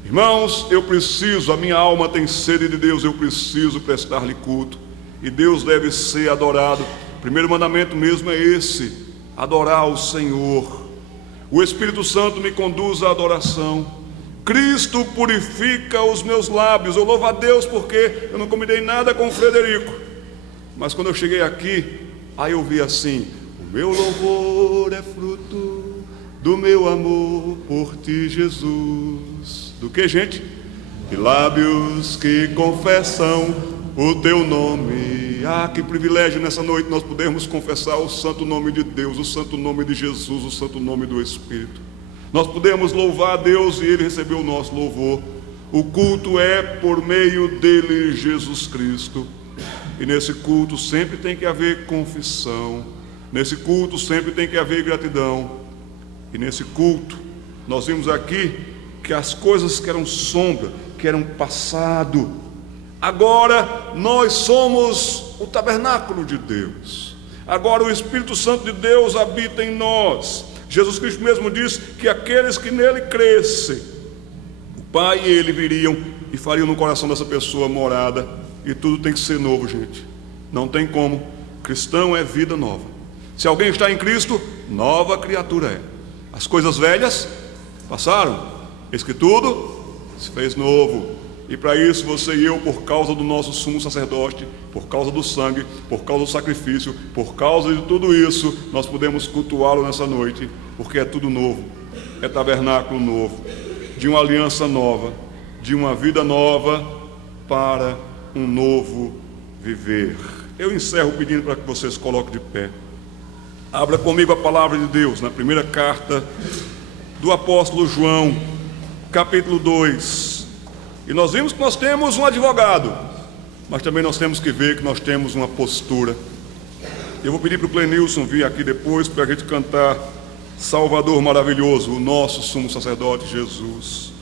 Irmãos, eu preciso, a minha alma tem sede de Deus, eu preciso prestar-lhe culto. E Deus deve ser adorado. O primeiro mandamento mesmo é esse: adorar o Senhor. O Espírito Santo me conduz à adoração. Cristo purifica os meus lábios. Eu louvo a Deus porque eu não combinei nada com o Frederico. Mas quando eu cheguei aqui, aí eu vi assim: o meu louvor é fruto do meu amor por ti, Jesus. Do que, gente? De lábios que confessam o teu nome. Que privilégio nessa noite nós podermos confessar o santo nome de Deus, o santo nome de Jesus, o santo nome do Espírito. Nós podemos louvar a Deus e Ele recebeu o nosso louvor. O culto é por meio dele, Jesus Cristo. E nesse culto sempre tem que haver confissão. Nesse culto sempre tem que haver gratidão. E nesse culto nós vimos aqui que as coisas que eram sombra, que eram passado, agora nós somos o tabernáculo de Deus. Agora o Espírito Santo de Deus habita em nós. Jesus Cristo mesmo disse que aqueles que nele crescem, o Pai e Ele viriam e fariam no coração dessa pessoa morada. E tudo tem que ser novo, gente. Não tem como. Cristão é vida nova. Se alguém está em Cristo, nova criatura é. As coisas velhas passaram, eis que tudo se fez novo. E para isso você e eu, por causa do nosso sumo sacerdote, por causa do sangue, por causa do sacrifício, por causa de tudo isso, nós podemos cultuá-lo nessa noite, porque é tudo novo. É tabernáculo novo, de uma aliança nova, de uma vida nova para um novo viver. Eu encerro pedindo para que vocês coloquem de pé. Abra comigo a palavra de Deus na primeira carta do apóstolo João, capítulo 2. E nós vimos que nós temos um advogado, mas também nós temos que ver que nós temos uma postura. Eu vou pedir para o Clenilson vir aqui depois para a gente cantar Salvador maravilhoso, o nosso sumo sacerdote Jesus.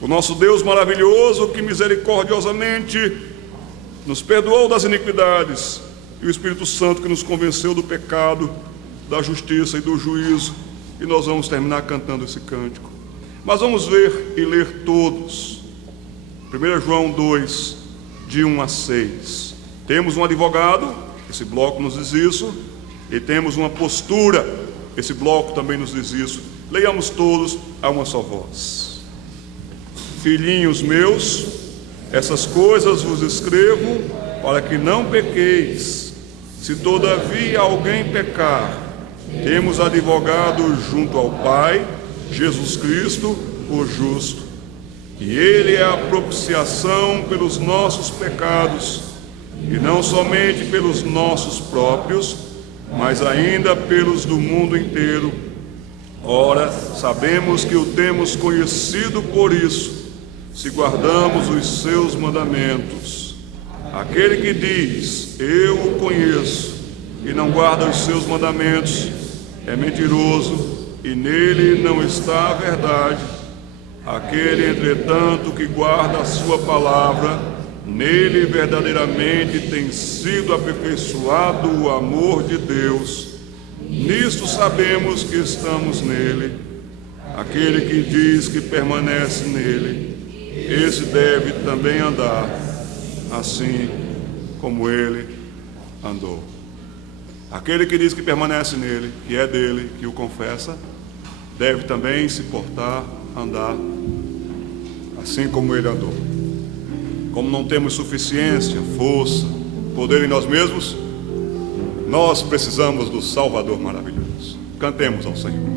O nosso Deus maravilhoso que misericordiosamente nos perdoou das iniquidades, e o Espírito Santo que nos convenceu do pecado, da justiça e do juízo. E nós vamos terminar cantando esse cântico. Mas vamos ver e ler todos. 1 João 2, de 1 a 6. Temos um advogado, esse bloco nos diz isso, e temos uma postura, esse bloco também nos diz isso. Leiamos todos a uma só voz. Filhinhos meus, essas coisas vos escrevo para que não pequeis. Se todavia alguém pecar, temos advogado junto ao Pai, Jesus Cristo, o justo. E Ele é a propiciação pelos nossos pecados, e não somente pelos nossos próprios, mas ainda pelos do mundo inteiro. Ora, sabemos que o temos conhecido por isso, se guardamos os seus mandamentos. Aquele que diz, eu o conheço, e não guarda os seus mandamentos, é mentiroso, e nele não está a verdade. Aquele, entretanto, que guarda a sua palavra, nele verdadeiramente tem sido aperfeiçoado o amor de Deus. Nisto sabemos que estamos nele. Aquele que diz que permanece nele, esse deve também andar assim como ele andou. Aquele que diz que permanece nele, que é dele, que o confessa, deve também se portar, andar assim como ele andou. Como não temos suficiência, força, poder em nós mesmos, nós precisamos do Salvador maravilhoso. Cantemos ao Senhor.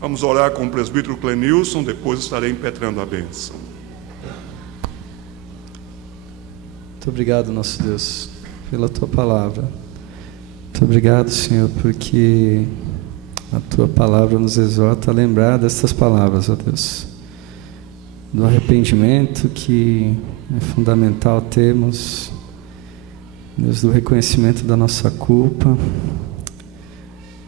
Vamos orar com o presbítero Clenilson, depois estarei impetrando a bênção. Muito obrigado, nosso Deus, pela Tua palavra. Muito obrigado, Senhor, porque a Tua palavra nos exorta a lembrar dessas palavras, ó Deus. Do arrependimento que é fundamental termos, Deus, do reconhecimento da nossa culpa,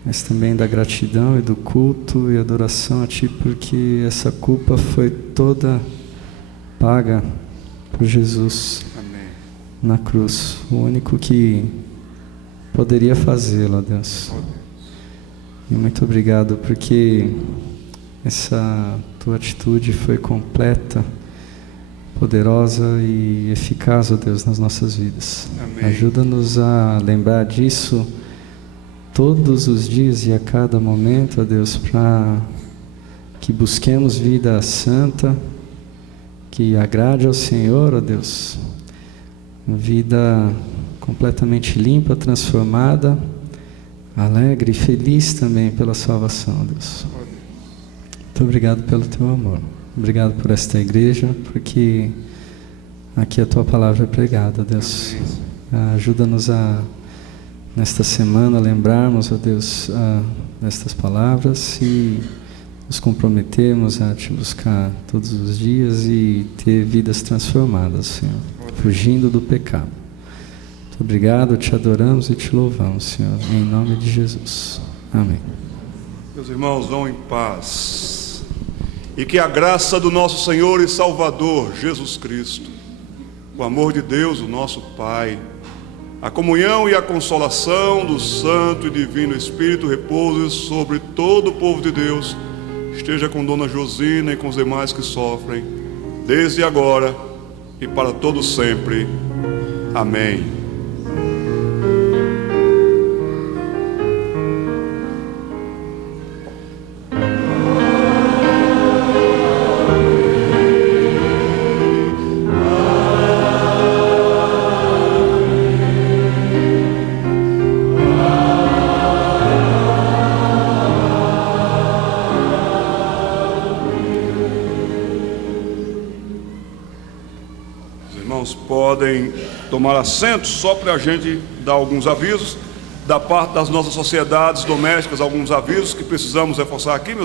mas também da gratidão e do culto e adoração a Ti, porque essa culpa foi toda paga por Jesus. Amém. Na cruz, o único que poderia fazê-lo, ó Deus. E muito obrigado, porque essa Tua atitude foi completa, poderosa e eficaz, ó Deus, nas nossas vidas. Amém. Ajuda-nos a lembrar disso todos os dias e a cada momento, ó Deus, para que busquemos vida santa, que agrade ao Senhor, ó Deus, vida completamente limpa, transformada, alegre e feliz também pela salvação, Deus. Muito obrigado pelo teu amor. Obrigado por esta igreja, porque aqui a tua palavra é pregada, Deus. Ajuda-nos a, nesta semana, lembrarmos, ó Deus, nestas palavras e nos comprometermos a te buscar todos os dias e ter vidas transformadas, Senhor, fugindo do pecado. Muito obrigado, te adoramos e te louvamos, Senhor, em nome de Jesus. Amém. Meus irmãos, vão em paz. E que a graça do nosso Senhor e Salvador, Jesus Cristo, o amor de Deus, o nosso Pai, a comunhão e a consolação do Santo e Divino Espírito repouse sobre todo o povo de Deus, esteja com Dona Josina e com os demais que sofrem, desde agora e para todo sempre. Amém. Podem tomar assento só para a gente dar alguns avisos da parte das nossas sociedades domésticas, alguns avisos que precisamos reforçar aqui, meus